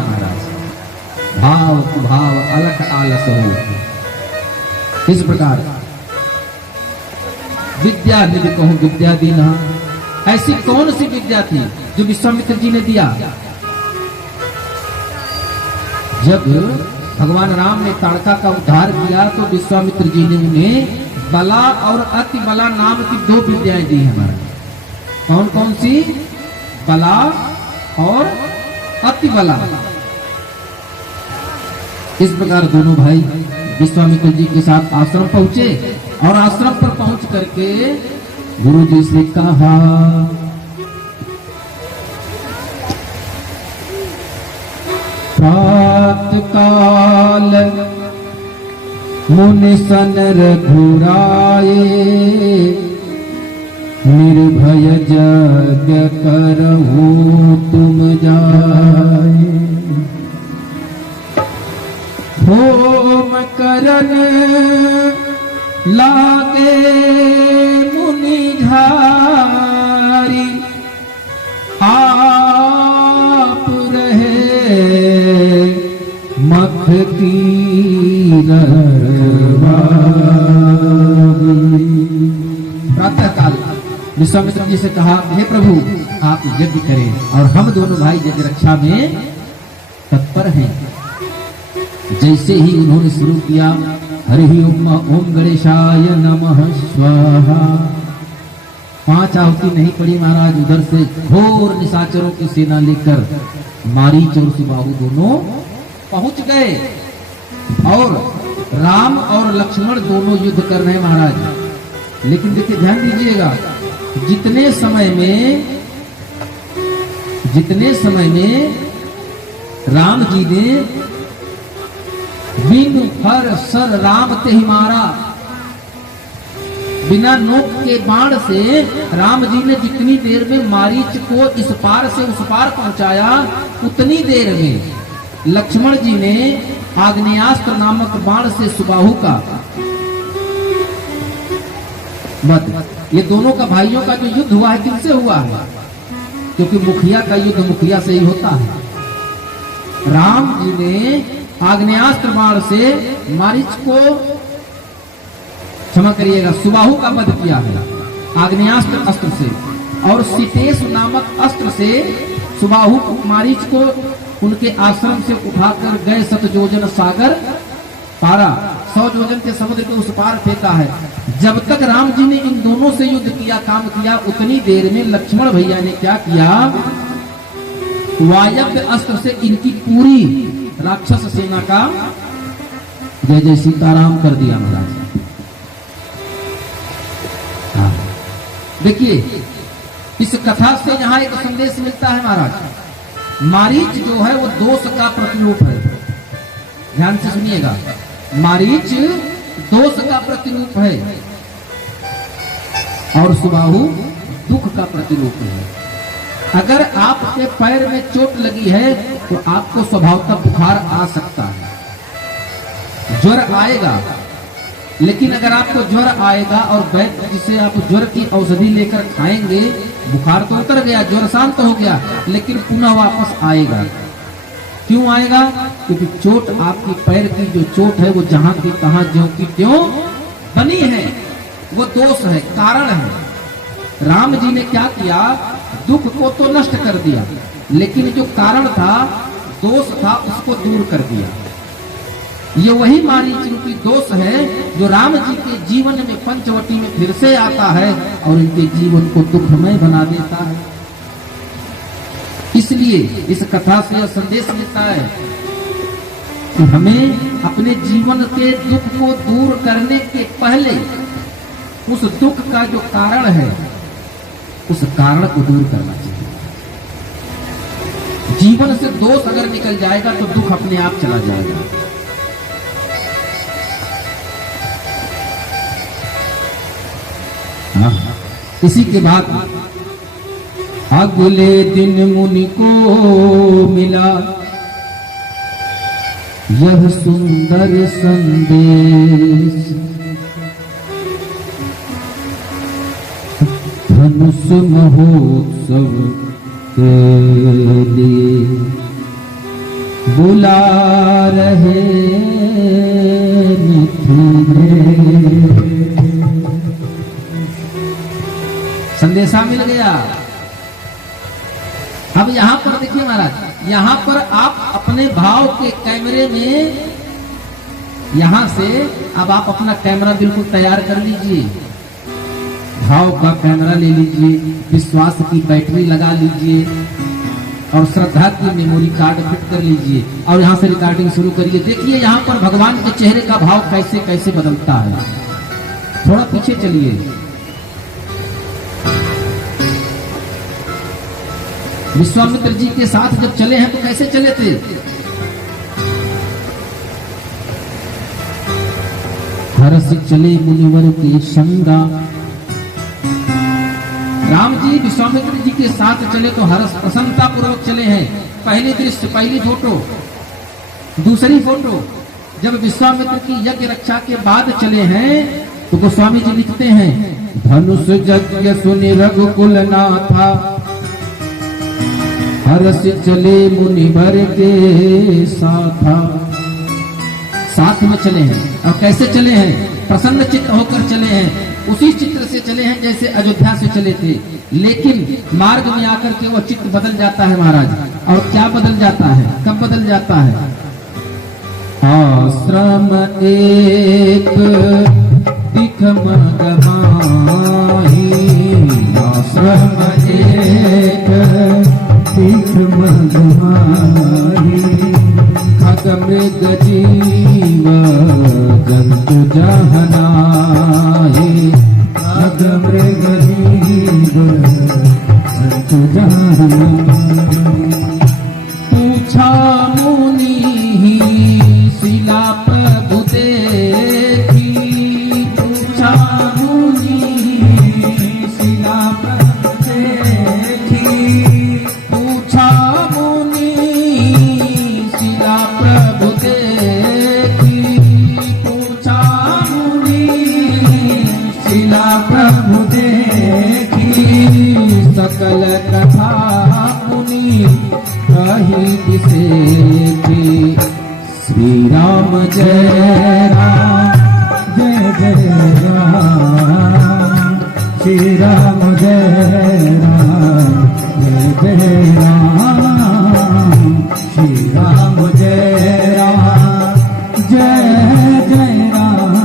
है महाराज। भाव कुभाव अलख आलस हो, इस प्रकार विद्या निधि कहूं विद्या दीना। ऐसी कौन सी विद्या थी जो विश्वामित्र जी ने दिया? जब भगवान राम ने ताड़का का उद्धार किया तो विश्वामित्र जी ने उन्हें बला और अति बला नाम की 2 विद्याएं दी हमारा। कौन कौन सी? बला और अति बला। इस प्रकार दोनों भाई विश्वामित्र जी के साथ आश्रम पहुंचे और आश्रम पर पहुंच करके गुरु जी से कहा, प्रात काल मुनि सन रघुराए, निर्भय यज्ञ करहु तुम जाए। होम करन लागे मुनि झारी, आप रहे मख की प्रातः काल विश्वामित्र जी से कहा, हे प्रभु आप यज्ञ करें और हम दोनों भाई यज्ञ रक्षा में तत्पर हैं। जैसे ही उन्होंने शुरू किया, हरि ओम गणेशाय नमः स्वाहा, 5 आहुति नहीं पड़ी महाराज। उधर से घोर निशाचरों की सेना लेकर मारीच और सुबाहु दोनों पहुंच गए और राम और लक्ष्मण दोनों युद्ध कर रहे हैं महाराज। लेकिन देखिए ध्यान दीजिएगा, जितने समय में राम जी ने बिन फर सर राम ते ही मारा, बिना नोक के बाण से राम जी ने जितनी देर में मारीच को इस पार से उस पार पहुंचाया, उतनी देर में लक्ष्मण जी ने आग्नेयास्त्र नामक बाण से सुबाहु का वध। ये दोनों का भाइयों का जो युद्ध हुआ है किनसे हुआ है? क्योंकि मुखिया का युद्ध मुखिया से ही होता है। राम जी ने आग्नेयास्त्र बाण से मारीच को, क्षमा करिएगा, सुबाहु का वध किया है आग्नेयास्त्र अस्त्र से, और सीतेश नामक अस्त्र से सुबाहु मारीच को उनके आश्रम से उठाकर गए 7 योजन सागर पारा, 100 योजन के समुद्र के उस पार फेंका है। जब तक राम जी ने इन दोनों से युद्ध किया, काम किया, उतनी देर में लक्ष्मण भैया ने क्या किया, वायव्य अस्त्र से इनकी पूरी राक्षस सेना का जय जय सीताराम कर दिया महाराज। देखिए इस कथा से यहाँ एक संदेश मिलता है महाराज। मारीच जो है वो दोष का प्रतिरूप है। ध्यान से सुनिएगा, मारीच दोष का प्रतिरूप है और सुबाहु दुख का प्रतिरूप है। अगर आपके पैर में चोट लगी है तो आपको स्वभावतः बुखार आ सकता है, ज्वर आएगा। लेकिन अगर आपको ज्वर आएगा और वैद्य जिसे आप ज्वर की औषधि लेकर खाएंगे, बुखार तो उतर गया, ज्वर शांत हो गया, लेकिन पुनः वापस आएगा। क्यों आएगा? क्योंकि चोट, आपकी पैर की जो चोट है वो जहां की तहां ज्यों की त्यों बनी है, वो दोष है, कारण है। राम जी ने क्या किया, दुख को तो नष्ट कर दिया, लेकिन जो कारण था, दोष था, उसको दूर कर दिया। ये वही मारीच रूपी दोष है जो राम जी के जीवन में पंचवटी में फिर से आता है और इनके जीवन को दुखमय बना देता है। इसलिए इस कथा से यह संदेश मिलता है कि हमें अपने जीवन के दुख को दूर करने के पहले उस दुख का जो कारण है, उस कारण को दूर करना चाहिए। जीवन से दोष अगर निकल जाएगा तो दुख अपने आप चला जाएगा। इसी के बाद अगले दिन मुनि को मिला यह सुंदर संदेश, धनुष महोत्सव के लिए बुला रहे मिथिलेश। संदेशा मिल गया। अब यहां पर देखिए महाराज, यहां पर आप अपने भाव के कैमरे में, यहां से अब आप अपना कैमरा बिल्कुल तैयार कर लीजिए, भाव का कैमरा ले लीजिए, विश्वास की बैटरी लगा लीजिए और श्रद्धा की मेमोरी कार्ड फिट कर लीजिए और यहां से रिकॉर्डिंग शुरू करिए। देखिए यहां पर भगवान के चेहरे का भाव कैसे कैसे बदलता है। थोड़ा पीछे चलिए। विश्वामित्र जी के साथ जब चले हैं तो कैसे चले थे? हर्ष चले मुनिवर के संगा। राम जी विश्वामित्र जी के साथ चले तो हर्ष प्रसन्नता पूर्वक चले हैं। पहली दृश्य, पहली फोटो। दूसरी फोटो, जब विश्वामित्र की यज्ञ रक्षा के बाद चले हैं तो गोस्वामी जी लिखते हैं, धनुष यज्ञ सुनि रघुकुल नाथा, हर्ष चले मुनिवर के साथ में चले हैं। और कैसे चले हैं? प्रसन्न चित्त होकर चले हैं। उसी चित्र से चले हैं जैसे अयोध्या से चले थे, लेकिन मार्ग में आकर के वो चित्त बदल जाता है महाराज। और क्या बदल जाता है? कब बदल जाता है? आश्रम एक दिखम गवाही, आश्रम एक दिखम गवाही, खग मृग जीव जंतु जहनाहि, खग मृग जीव जंतु जहनाहि। पूछा मुनि शिला प्रभु देखी, पूछा मुनि शिला प्रभु देखी, पूछा मुनि शिला प्रभु देखी, पूछा मुनि शिला प्रभु देखी, सकल कथा मुनि कही दिसेखी। श्री राम जय राम जय जय राम, श्री राम जय राम जय जय राम, श्री राम जय राम जय जय राम,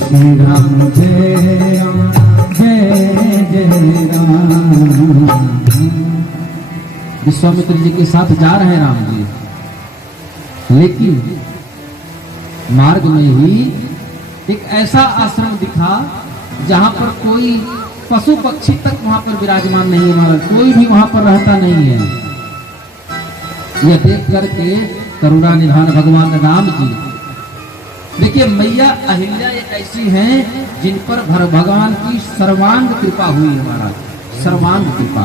श्री राम जय राम जय जय राम। विश्वामित्र जी के साथ जा रहे हैं राम जी, लेकिन मार्ग में ही एक ऐसा आश्रम दिखा जहां पर कोई पशु पक्षी तक वहां पर विराजमान नहीं है महाराज, कोई भी वहां पर रहता नहीं है। यह देख करके करुणा निधान भगवान राम जी, देखिए मैया अहिल्या एक ऐसी हैं जिन पर भगवान की सर्वांग कृपा हुई है महाराज, सर्वांग कृपा,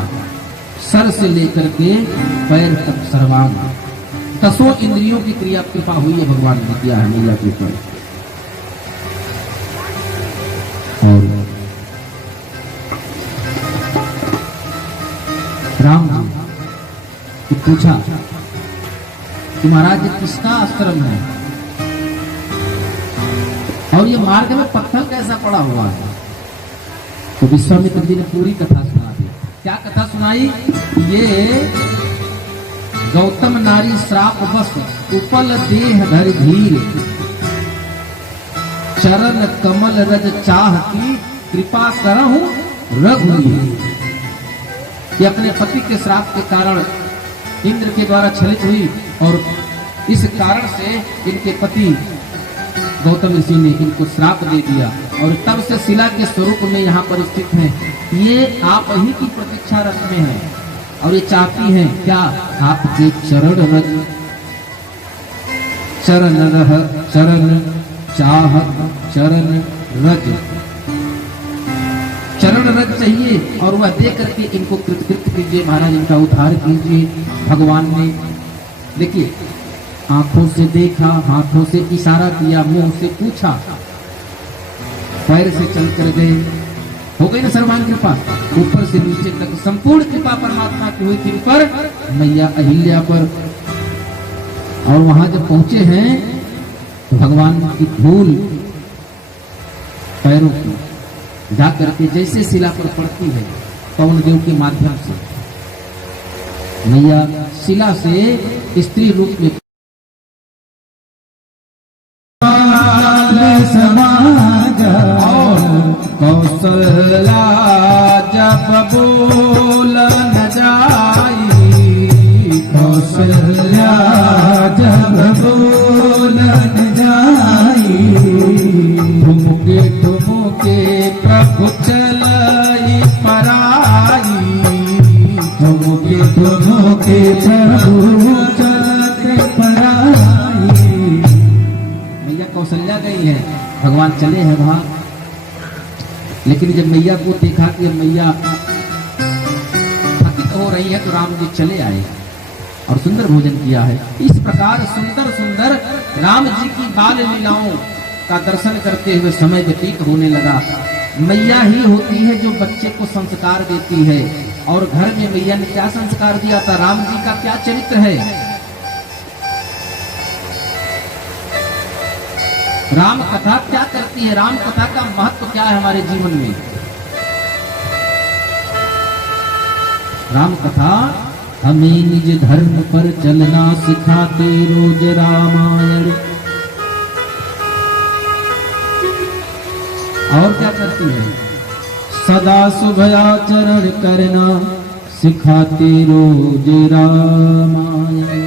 सर से लेकर के पैर तक सर्वांग, दसों इंद्रियों की क्रिया कृपा हुई है भगवान ने किया है मैया के ऊपर। और राम जी पूछा कि महाराज किसका आश्रम है और ये मार्ग में पत्थर कैसा पड़ा हुआ है? तो विश्वामित्र जी ने पूरी कथा सुना दी। क्या कथा सुनाई? ये गौतम नारी श्राप बस उपल देह धर धीर, चरण कमल रज चाह की कृपा करहु रघुवीर। ये अपने पति के श्राप के कारण इंद्र के द्वारा छलित हुई और इस कारण से इनके पति गौतम ऋषि ने इनको श्राप दे दिया और तब से शिला के स्वरूप में यहाँ पर स्थित हैं। ये आप ही की प्रतीक्षा रथ में है और ये चाहती हैं क्या? आपके चरण रज, चरण रह, चरण चाहत, चरण रज, चरण रज चाहिए और वह दे करके इनको कृतकृत कीजिए महाराज, इनका उद्धार कीजिए। भगवान ने देखिए आंखों से देखा, हाथों से इशारा किया, मुंह से पूछा, पैर से चल कर गए, हो गई ना सर्वांग कृपा। ऊपर से नीचे तक संपूर्ण कृपा परमात्मा की हुई थी पर मैया अहिल्या पर। और वहां जब पहुंचे हैं तो भगवान की धूल पैरों की जाकर के जैसे शिला पर पड़ती है पवन देव के माध्यम से मैया शिला से स्त्री रूप में कौशल्या जब बोल न जाई, कौशल्या जब बोल न जाई, ठुमके ठुमके प्रभु चलाई पराई, ठुमके ठुमके प्रभु चलते पराई। मैया कौशल्या गई है, भगवान चले हैं वहां, लेकिन जब मैया को देखा कि मैया थकित हो रही है तो राम जी चले आए और सुंदर भोजन किया है। इस प्रकार सुंदर सुंदर राम जी की बाल लीलाओं का दर्शन करते हुए समय व्यतीत होने लगा। मैया ही होती है जो बच्चे को संस्कार देती है, और घर में मैया ने क्या संस्कार दिया था, राम जी का क्या चरित्र है, राम कथा क्या करती है, राम कथा का महत्व क्या है हमारे जीवन में। राम कथा हमें निज धर्म पर चलना सिखाते रोज रामायण। और क्या करती है, सदा शुभ आचरण करना सिखाते रोज रामायण।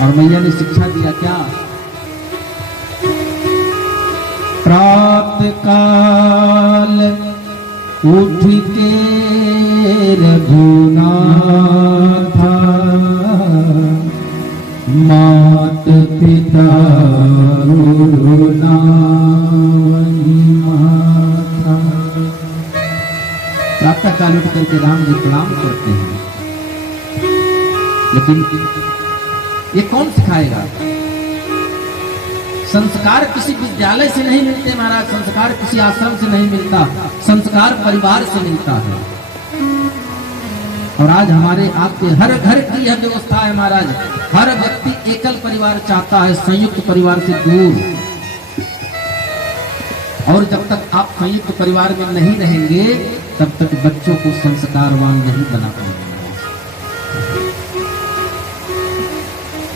और मैया ने शिक्षा दिया क्या, प्रात काल उठ के रघुनाथा, मात पिता माथा। प्रातः काल उठ करके राम जी प्रणाम करते हैं, लेकिन ये कौन सिखाएगा। संस्कार किसी विद्यालय से नहीं मिलते महाराज, संस्कार किसी आश्रम से नहीं मिलता, संस्कार परिवार से मिलता है। और आज हमारे आपके हर घर की यह व्यवस्था है महाराज, हर व्यक्ति एकल परिवार चाहता है, संयुक्त परिवार से दूर। और जब तक आप संयुक्त परिवार में नहीं रहेंगे तब तक बच्चों को संस्कारवान नहीं बना पाएंगे।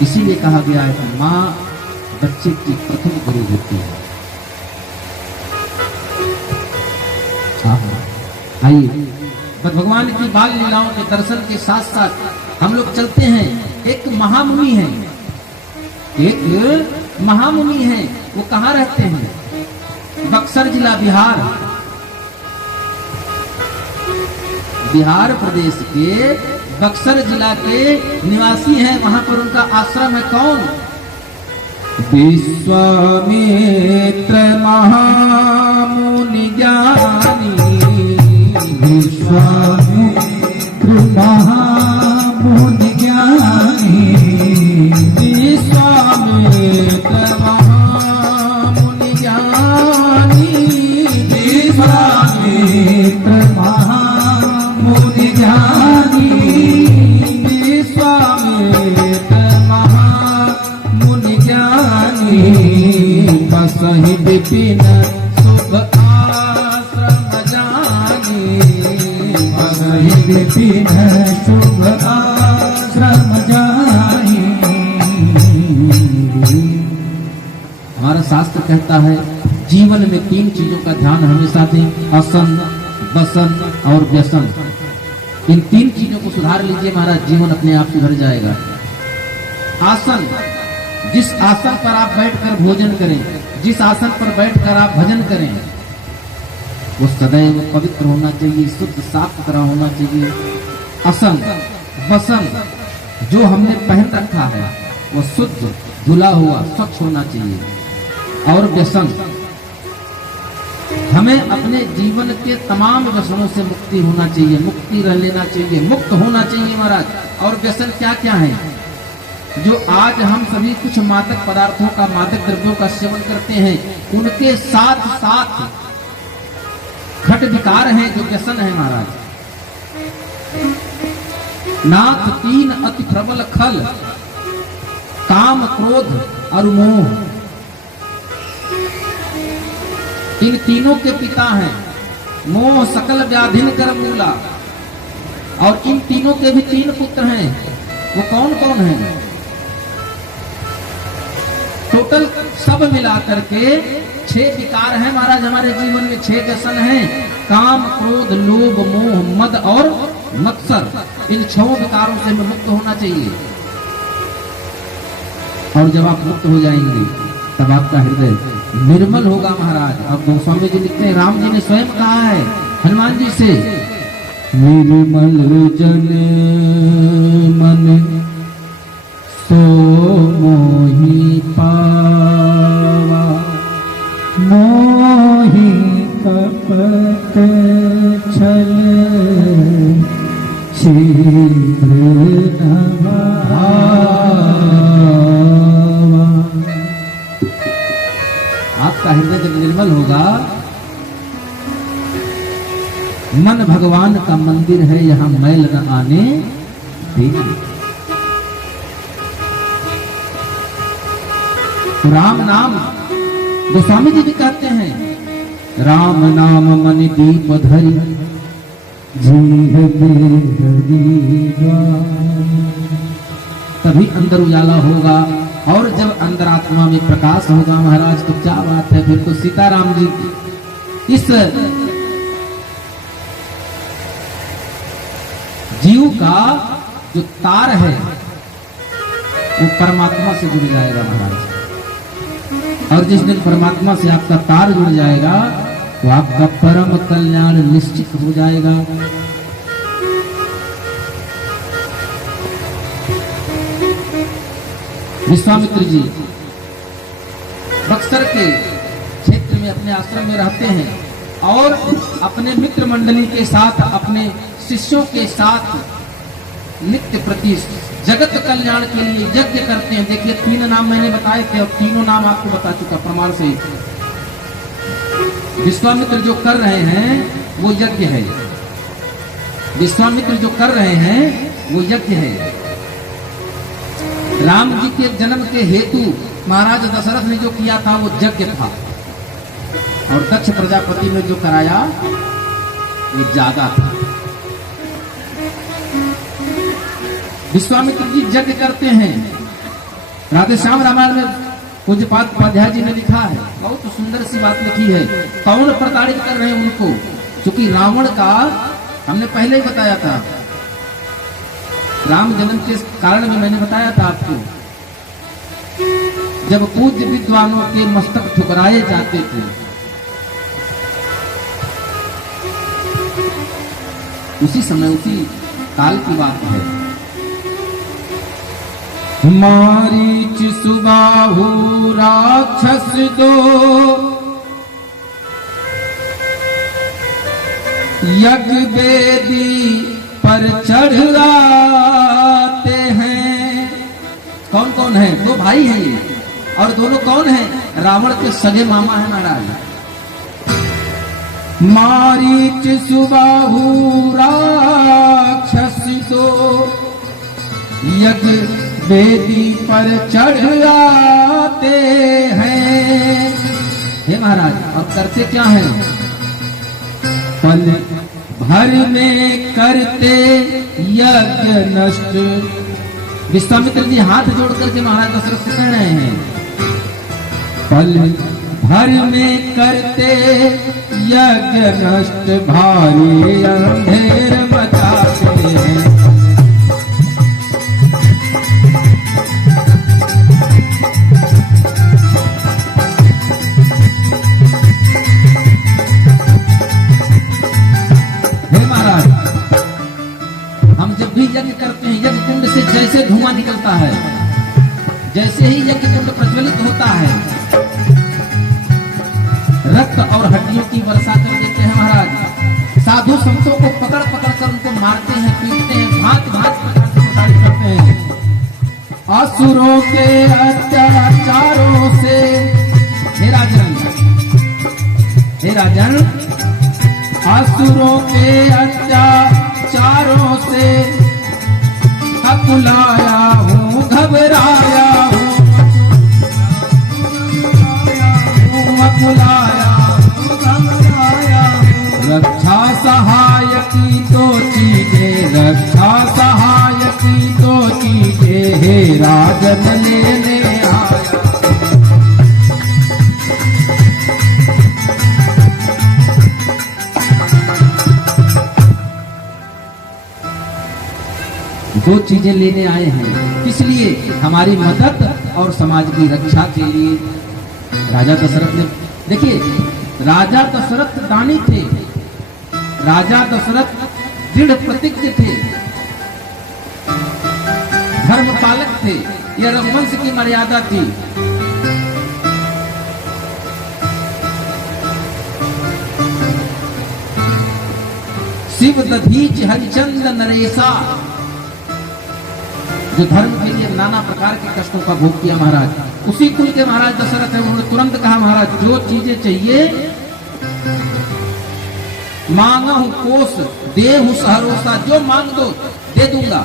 इसीलिए कहा गया है कि माँ बच्चे की प्रथम गुरु होती है। आइए भगवान की बाल लीलाओं के दर्शन के साथ साथ हम लोग चलते हैं। एक महामुनि है, एक महामुनि है, वो कहाँ रहते हैं, बक्सर जिला बिहार, बिहार प्रदेश के बक्सर जिला के निवासी हैं। वहां पर उनका आश्रम है, कौन, विश्वामित्र महामुनि ज्ञानी, विश्वामित्र महामुनि ज्ञानी, विश्वामित्र महामुनि ज्ञानी, विश्वामित्र महामुनि ज्ञानी, विश्वामित्र महामुनि ज्ञानी, बसहि विपिन शुभ आश्रम जानी, बसहि विपिन शुभ आश्रम जानी। हमारा शास्त्र कहता है जीवन में 3 चीजों का ध्यान हमेशा दें, असन, वसन और व्यसन। इन 3 चीजों को सुधार लीजिए महाराज, जीवन अपने आप सुधर जाएगा। आसन, जिस आसन पर आप बैठकर भोजन करें, जिस आसन पर बैठकर आप भजन करें, वो सदैव पवित्र होना चाहिए, शुद्ध साफ सुथरा होना चाहिए। असन, वसन, जो हमने पहन रखा है वो शुद्ध धुला हुआ स्वच्छ होना चाहिए। और व्यसन, हमें अपने जीवन के तमाम व्यसनों से मुक्ति होना चाहिए, मुक्ति रह लेना चाहिए, मुक्त होना चाहिए महाराज। और व्यसन क्या क्या है, जो आज हम सभी कुछ मादक पदार्थों का, मादक द्रव्यों का सेवन करते हैं, उनके साथ साथ खट विकार हैं जो व्यसन है महाराज। नाथ 3 अति प्रबल खल, काम, क्रोध और मोह, इन तीनों के पिता हैं। मोह सकल व्याधिन कर मूला। और इन तीनों के भी 3 पुत्र हैं। वो कौन कौन हैं? टोटल सब मिला करके 6 विकार हैं महाराज हमारे जीवन में। 6 व्यसन हैं, काम, क्रोध, लोभ, मोह, मद और मत्सर। इन 6 विकारों से हमें मुक्त होना चाहिए। और जब आप मुक्त हो जाएंगे तब आपका हृदय निर्मल होगा महाराज। अब गोस्वामी जी लिखते हैं, राम जी ने स्वयं कहा है हनुमान जी से, निर्मल जन मन सो मोहि पावा, मोहि कपट छल शीघ्र न भावा। आपका हृदय जब निर्मल होगा, मन भगवान का मंदिर है, यहां मैल न आने देंगे। राम नाम गोस्वामी जी भी कहते हैं, राम नाम मन दीप धरि जीह तभी अंदर उजाला होगा। और जब अंदर आत्मा में प्रकाश होगा महाराज तो क्या बात है, फिर तो सीताराम जी इस जीव का जो तार है वो परमात्मा से जुड़ जाएगा महाराज। और जिस दिन परमात्मा से आपका तार जुड़ जाएगा तो आपका परम कल्याण निश्चित हो जाएगा। विश्वामित्र जी बक्सर के क्षेत्र में अपने आश्रम में रहते हैं और अपने मित्र मंडली के साथ, अपने शिष्यों के साथ नित्य प्रति जगत कल्याण के लिए यज्ञ करते हैं। देखिए 3 नाम मैंने बताए थे और तीनों नाम आपको बता चुका प्रमाण से। विश्वामित्र जो कर रहे हैं वो यज्ञ है। विश्वामित्र जो कर रहे हैं वो यज्ञ है। राम जी के जन्म के हेतु महाराज दशरथ ने जो किया था वो यज्ञ था। और दक्ष प्रजापति ने जो कराया वो जागा था। विश्वामित्र जी यज्ञ करते हैं। राधे श्याम रामायण में पूज्यपाद उपाध्याय जी ने लिखा है, बहुत सुंदर सी बात लिखी है। कौन प्रताड़ित कर रहे हैं उनको? क्योंकि रावण का हमने पहले ही बताया था, राम जन्म के कारण में मैंने बताया था आपको, जब पूज्य विद्वानों के मस्तक ठुकराए जाते थे उसी समय, उसी काल की बात है। मारीच सुबाहु राक्षस दो, यज्ञ वेदी पर चढ़ आते हैं। कौन कौन है? 2 भाई हैं ये। और दोनों कौन हैं? रावण के सगे मामा है महाराज। मारीच सुबाहु राक्षस दो, यज्ञ वेदी पर चढ़ आते हैं। हे महाराज, अब करते क्या हैं? पल भर में करते यज्ञ नष्ट। विश्वामित्र जी हाथ जोड़ करके महाराज दशरथ से कह रहे हैं, पल भर में करते यज्ञ नष्ट, भारी अंधेर मचाते हैं। यज्ञ करते हैं, यज्ञ कुंड से जैसे धुआं निकलता है, जैसे ही यज्ञ कुंड प्रज्वलित होता है, रक्त और हड्डियों की वर्षा कर देते हैं महाराज। साधु संतों को पकड़ पकड़ कर उनको मारते हैं, पीटते हैं, भांत भांत प्रकार से प्रताड़ित करते हैं। असुरों के अत्याचारों से हे राजन, हे राजन, असुरों के अत्याचारों से अकुलाया हूँ, घबराया हूँ। राजन लेने आया। दो चीजें लेने आए हैं, किस लिए? हमारी मदद और समाज की रक्षा के लिए। राजा दशरथ ने, देखिए, राजा दशरथ दानी थे, राजा दशरथ दृढ़ प्रतिज्ञ थे, धर्म पालक थे, यह रघुवंश की मर्यादा थी। शिव दधीच हरिचंद नरेशा, जो धर्म के लिए नाना प्रकार के कष्टों का भोग किया महाराज, उसी कुल के महाराज दशरथ है। उन्होंने तुरंत कहा, महाराज जो चीजें चाहिए मांगा हूं कोष, दे हूं सहरोसा, जो मांग दो दे दूंगा।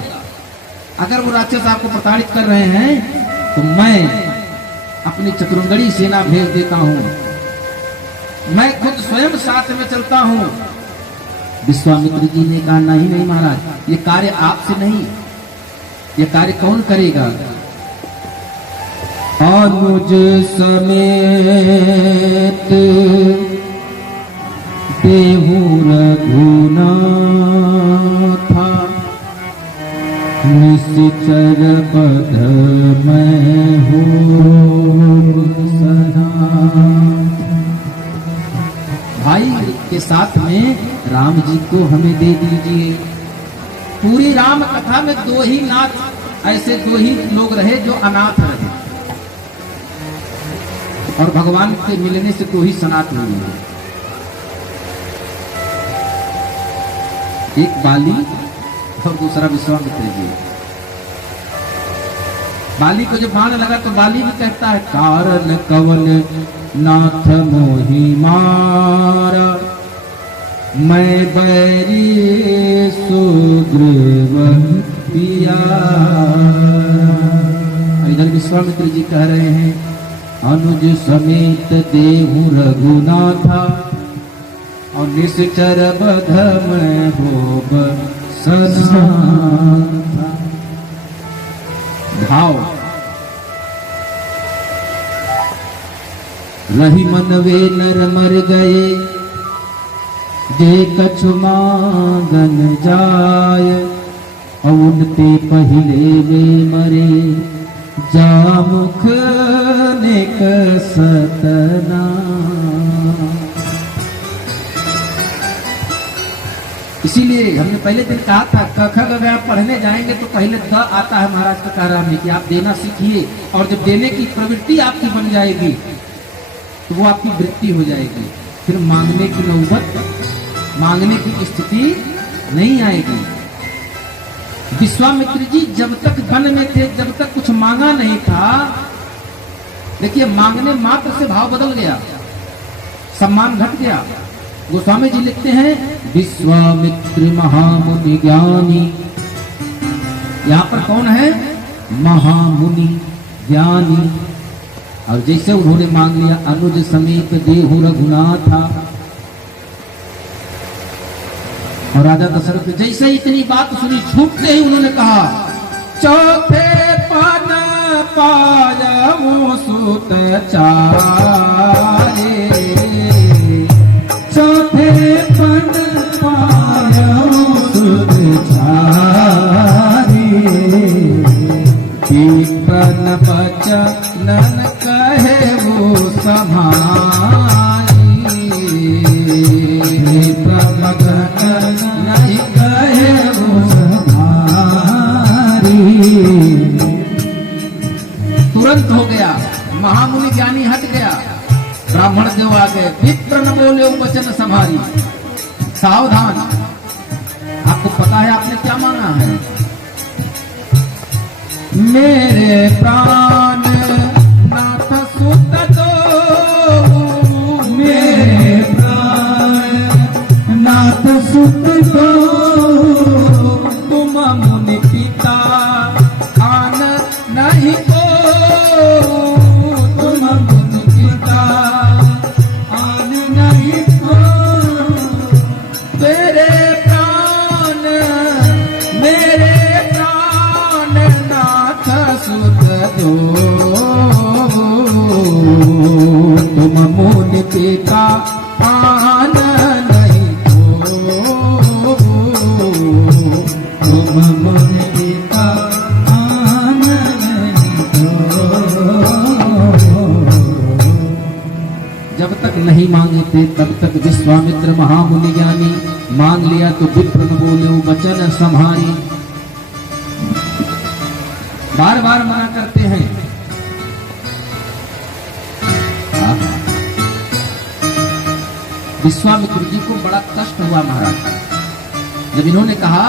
अगर वो राक्षस आपको प्रताड़ित कर रहे हैं तो मैं अपनी चतुरंगड़ी सेना भेज देता हूं, मैं खुद स्वयं साथ में चलता हूं। विश्वामित्र जी ने कहा, नहीं नहीं महाराज, ये कार्य आपसे नहीं, ये कार्य कौन करेगा? अनुज समेत देहु रघुनाथा, निश्चर पद मैं हूँ सना। भाई के साथ में राम जी को हमें दे दीजिए। पूरी राम कथा में दो ही नाथ, ऐसे दो ही लोग रहे जो अनाथ रहे, और भगवान के मिलने से दो ही सनात हुई है, एक बाली और दूसरा विश्वामित्र जी। बाली को जब बाण लगा तो बाली भी कहता है, कारण कवन नाथ मोहि मार, मैं बैरी सुग्रीव पिया। इधर विश्वामित्र जी कह रहे हैं, अनुज समेत देहु रघुनाथा, और निश्चर बध मैं होब सना। भाव रही मन वे नर मर गए, जे कछु मांगन जाय, उनते पहिले वे मरे, जा मुख नेक सतना। इसीलिए हमने पहले दिन कहा था, क ख ग ग पढ़ने जाएंगे तो पहले द आता है महाराज का कह रहा है कि आप देना सीखिए, और जब देने की प्रवृत्ति आपकी बन जाएगी तो वो आपकी वृत्ति हो जाएगी, फिर मांगने की नौबत, मांगने की स्थिति नहीं आएगी। विश्वामित्र जी जब तक वन में थे, जब तक कुछ मांगा नहीं था, देखिए मांगने मात्र से भाव बदल गया, सम्मान घट गया। गोस्वामी जी लिखते हैं, विश्वामित्र महामुनि ज्ञानी, यहाँ पर कौन है? महामुनि ज्ञानी। और जैसे उन्होंने मांग लिया, अनुज समीप देहु रघुनाथा, और राजा दशरथ जैसे इतनी बात सुनी, छूटते ही उन्होंने कहा, चौथे पन पायऊ सुत चारे, चौथे पन पायऊ सुत चारे, कीर्तन बचनन कहे वो समाई, नहीं कहे वो समारी। तुरंत हो गया, महामुनि ज्ञानी हट गया, ब्राह्मण देव आ गए, विप्र न बोले वचन संभारी। सावधान, आपको पता है आपने क्या मांगा है? मेरे प्राण नाथ सुत दो, मेरे प्राण नाथ सुत दो, तुम मुनि पिता आन नहीं को, तुम मुनि पिता आन नहीं को, तेरे प्राण मेरे प्राण नाथ सुत दो तुम मुनि पिता आन नहीं दो तुम मुनि पिता आन नहीं दो। जब तक नहीं मांगे थे तब तक विश्वामित्र महामुनि ज्ञानी, मांग लिया तो विप्र न बोले वचन संहारी। बार बार मना करते हैं। विश्वामित्र जी को बड़ा कष्ट हुआ महाराज जब इन्होंने कहा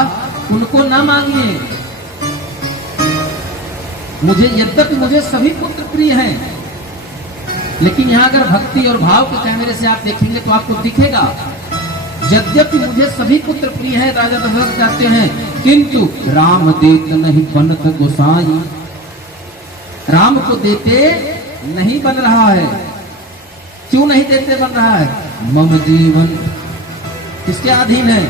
उनको ना मांगिए, यद्यपि मुझे सभी पुत्र प्रिय हैं, लेकिन यहां अगर भक्ति और भाव के कैमरे से आप देखेंगे तो आपको दिखेगा यद्यपि मुझे सभी पुत्र प्रिय हैं, राजा दशरथ कहते हैं, किंतु राम देत नहीं बनत गोसाई। राम को देते नहीं बन रहा है। क्यों नहीं देते बन रहा है? मम जीवन किसके अधीन है?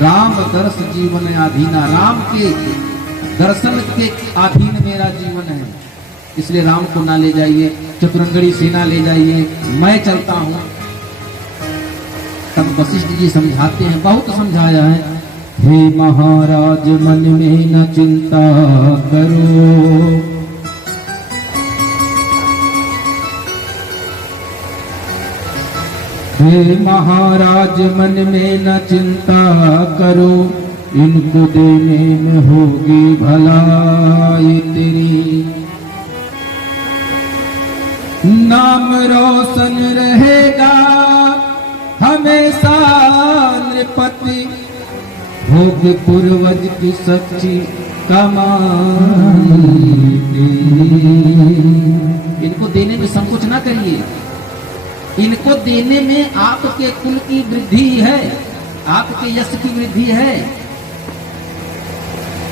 राम दर्श जीवन अधीना। राम के दर्शन के अधीन मेरा जीवन है, इसलिए राम को ना ले जाइए, चतुरंगड़ी सेना ले जाइए, मैं चलता हूं। तब वशिष्ठ जी समझाते हैं, बहुत समझाया है। हे महाराज मन में न चिंता करो, हे महाराज मन में न चिंता करो, इनको देने में होगी भलाई तेरी। नाम रोशन रहेगा हमेशा नृपति, होगी पूर्वज की सच्ची कमाई। इनको देने में संकोच ना करिए, इनको देने में आपके कुल की वृद्धि है, आपके यश की वृद्धि है।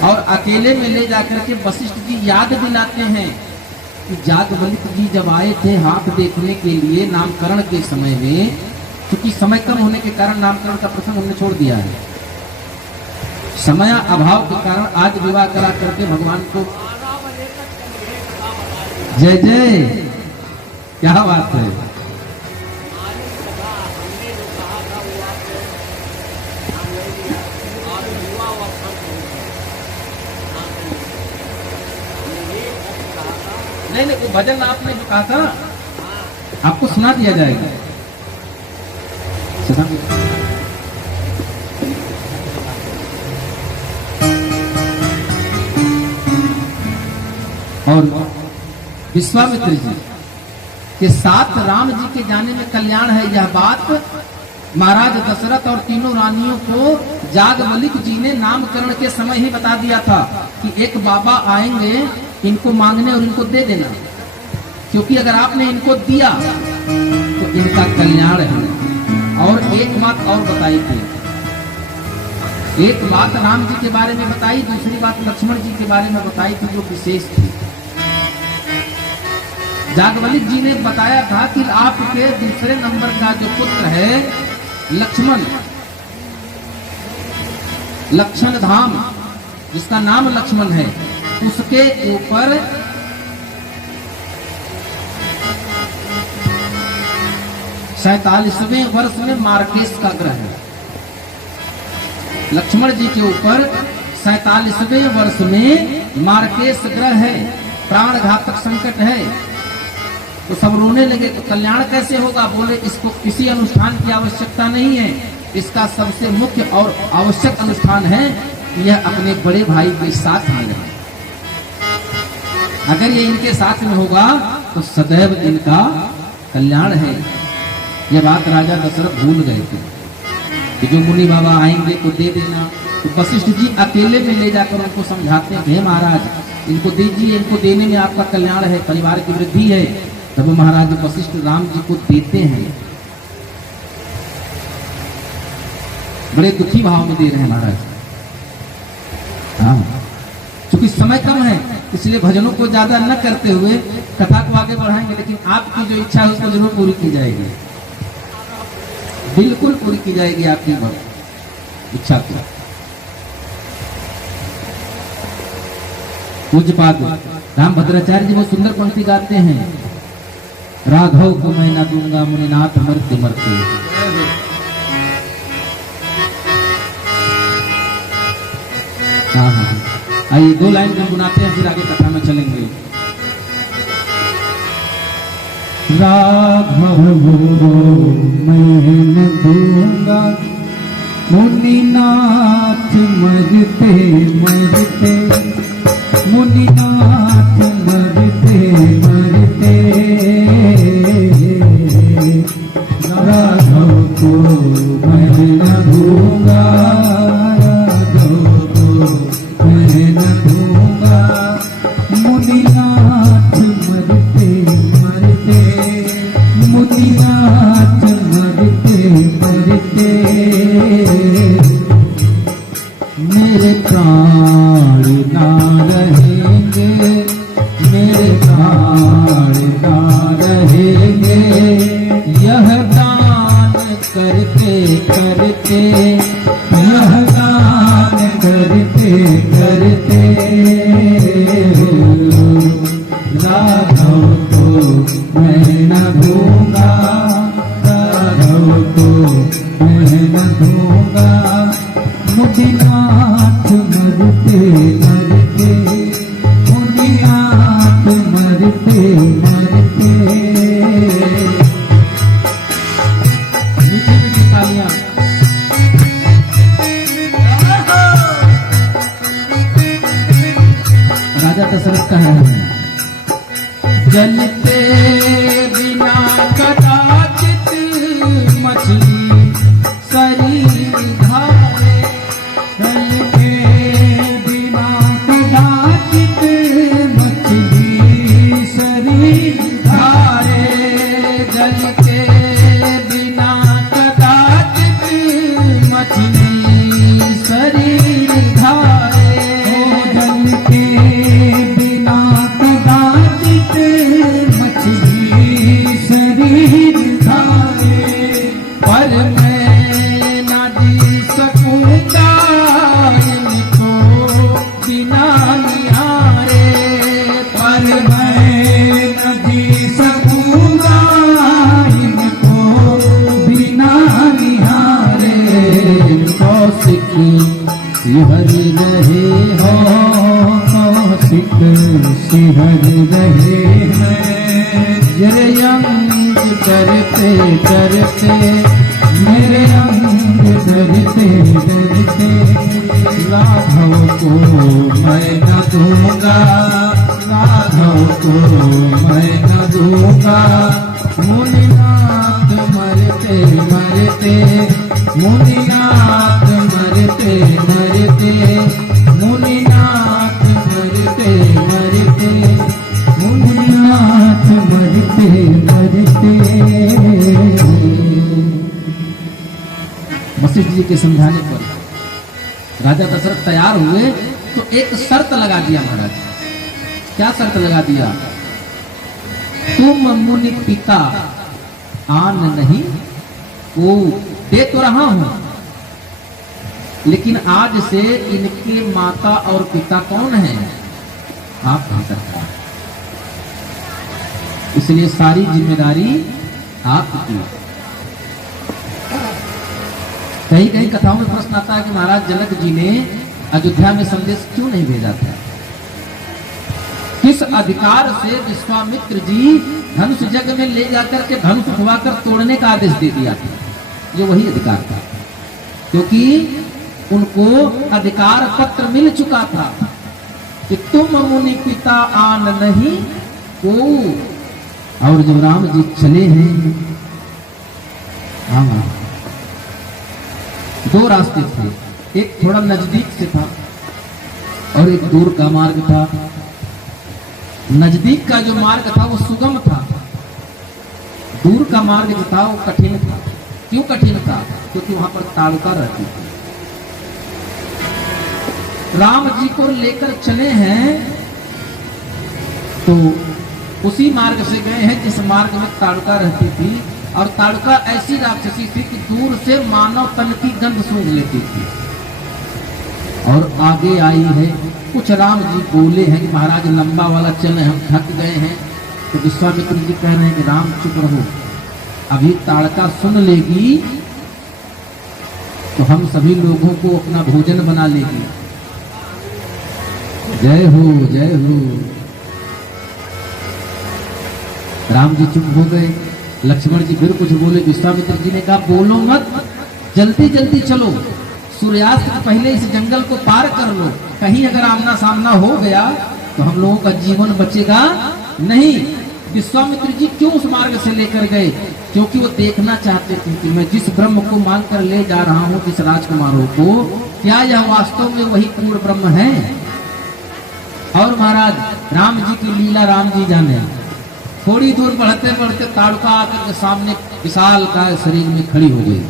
और अकेले में ले जाकर के वशिष्ठ जी याद दिलाते हैं कि जागवल्क जी जब आए थे हाथ देखने के लिए नामकरण के समय में, क्योंकि समय कम होने के कारण नामकरण का प्रसंग हमने छोड़ दिया है, समय अभाव के कारण आज विवाह करा करके भगवान को जय जय, क्या बात है। नहीं नहीं, वो भजन आपने जो कहा था आपको सुना दिया जाएगा। और विश्वामित्र जी के साथ राम जी के जाने में कल्याण है, यह बात महाराज दशरथ और तीनों रानियों को जागवल्क जी ने नामकरण के समय ही बता दिया था कि एक बाबा आएंगे, इनको मांगने और इनको दे देना, क्योंकि अगर आपने इनको दिया तो इनका कल्याण है। और एक बात और बताई थी, एक बात राम जी के बारे में बताई, दूसरी बात लक्ष्मण जी के बारे में बताई थी जो विशेष थी। जागवल्क जी ने बताया था कि आपके दूसरे नंबर का जो पुत्र है लक्ष्मण, लक्षण धाम जिसका नाम लक्ष्मण है, उसके ऊपर 47वें वर्ष में मार्केश का ग्रह है। लक्ष्मण जी के ऊपर 47वें वर्ष में मार्केश ग्रह है, प्राण घातक संकट है। तो सब रोने लगे, तो कल्याण कैसे होगा? बोले इसको किसी अनुष्ठान की आवश्यकता नहीं है, इसका सबसे मुख्य और आवश्यक अनुष्ठान है यह अपने बड़े भाई के साथ में रहे। अगर ये इनके साथ में होगा तो सदैव इनका कल्याण है। यह बात राजा दशरथ भूल गए थे कि जो मुनि बाबा आएंगे तो दे देना। तो वशिष्ठ जी अकेले में ले जाकर उनको समझाते हैं, हे महाराज इनको दीजिए, इनको देने में आपका कल्याण है, परिवार की वृद्धि है। तब महाराज वशिष्ठ राम जी को देते हैं, बड़े दुखी भाव में दे रहे हैं महाराज। हाँ, क्योंकि समय कम है इसलिए भजनों को ज्यादा न करते हुए कथा को आगे बढ़ाएंगे, लेकिन आपकी जो इच्छा है उसको जरूर पूरी की जाएगी, बिल्कुल पूरी की जाएगी आपकी इच्छा को। पूज्यपाद राम भद्राचार्य जी वो सुंदर पंक्ति गाते हैं, राघव को मैं न दूंगा मुनिनाथ मरते मरते। हाँ, आइए 2 लाइन गुनगुनाते हैं, फिर आगे कथा में चलेंगे। राघव मैं न दूंगा मुनिनाथ मरते मरते, मुनिनाथ मरते मरते, राघव को मैं न दूंगा, राघव को मैं न दूंगा मुनिनाथ मरते मरते, मुनिनाथ मरते मरते, मेरे प्राण ना रहेंगे, मेरे प्राण ना रहेंगे, यह दान करते करते, यह दान करते करते, राघव को मैं न दूंगा, राघव को मैं न दूंगा, मुनिनाथ मरते मरते, मुनिनाथ मरते मरते। मीठी मीठी तालियां। राजा दशरथ का है, जलते बिना कदाचित मछली शरीर धारे, जलते बिना कदाचित मछली शरीर धारे, जलते बिना कदाचित मछली शरीर धारे, जलते बिना कदाचित मछली शरीर धारे, पर मैं न जी सकूंगा इनको बिना निहारे, पर मैं न जी सकूंगा इनको बिना निहारे, कौशिक सिहर रहे हो, कौशिक सिहर रहे हैं, मेरे अंग करते करते, मेरे अंग करते करते, राघव को मैं न दूंगा, राघव को मैं न दूंगा, मुनिनाथ मरते मरते, मुनिनाथ मरते मरते, मुनिनाथ मरते मरते, मुनिनाथ मरते मरते। वशिष्ठ जी के समझाने पर राजा दशरथ तैयार हुए तो एक शर्त लगा दिया महाराज। क्या शर्त लगा दिया? तुम मुनि पिता आन नहीं, वो दे तो रहा हूं, लेकिन आज से इनके माता और पिता कौन है? आप नहीं सकता, इसलिए सारी जिम्मेदारी आपकी। कहीं कहीं कथाओं में प्रश्न आता है कि महाराज जनक जी ने अयोध्या में संदेश क्यों नहीं भेजा था? किस अधिकार से विश्वामित्र जी धनुष यज्ञ में ले जाकर के धनुष उठवाकर तोड़ने का आदेश दे दिया था? ये वही अधिकार था, क्योंकि उनको अधिकार पत्र मिल चुका था कि तुम मुनि पिता आन नहीं को। और जब राम जी चले हैं, हाँ, दो रास्ते थे, एक थोड़ा नजदीक से था और एक दूर का मार्ग था। नजदीक का जो मार्ग था वो सुगम था, दूर का मार्ग जो था वो कठिन था। क्यों कठिन था? क्योंकि वहां पर ताड़का रहती थी। राम जी को लेकर चले हैं तो उसी मार्ग से गए हैं जिस मार्ग में ताड़का रहती थी, और ताड़का ऐसी राक्षसी थी कि दूर से मानव तन की गंध सूंघ लेती थी। और आगे आई है कुछ राम जी बोले हैं कि महाराज लंबा वाला चले, हम थक गए हैं। तो विश्वामित्र जी कह रहे हैं कि राम चुप रहो, अभी ताड़का सुन लेगी तो हम सभी लोगों को अपना भोजन बना लेगी। जय हो जय हो। राम जी चुप हो गए। लक्ष्मण जी फिर कुछ बोले। विश्वामित्र जी ने कहा बोलो मत, जल्दी जल्दी चलो, सूर्यास्त से पहले इस जंगल को पार कर लो, कहीं अगर आमना सामना हो गया तो हम लोगों का जीवन बचेगा नहीं। विश्वामित्र जी क्यों उस मार्ग से लेकर गए? क्योंकि वो देखना चाहते थे कि मैं जिस ब्रह्म को मानकर ले जा रहा हूं, जिस राजकुमारों को, क्या यह वास्तव में वही पूर्ण ब्रह्म है? और महाराज राम जी की लीला राम जी जाने। थोड़ी दूर बढ़ते बढ़ते ताड़का आकर के सामने विशाल काय शरीर में खड़ी हो गई।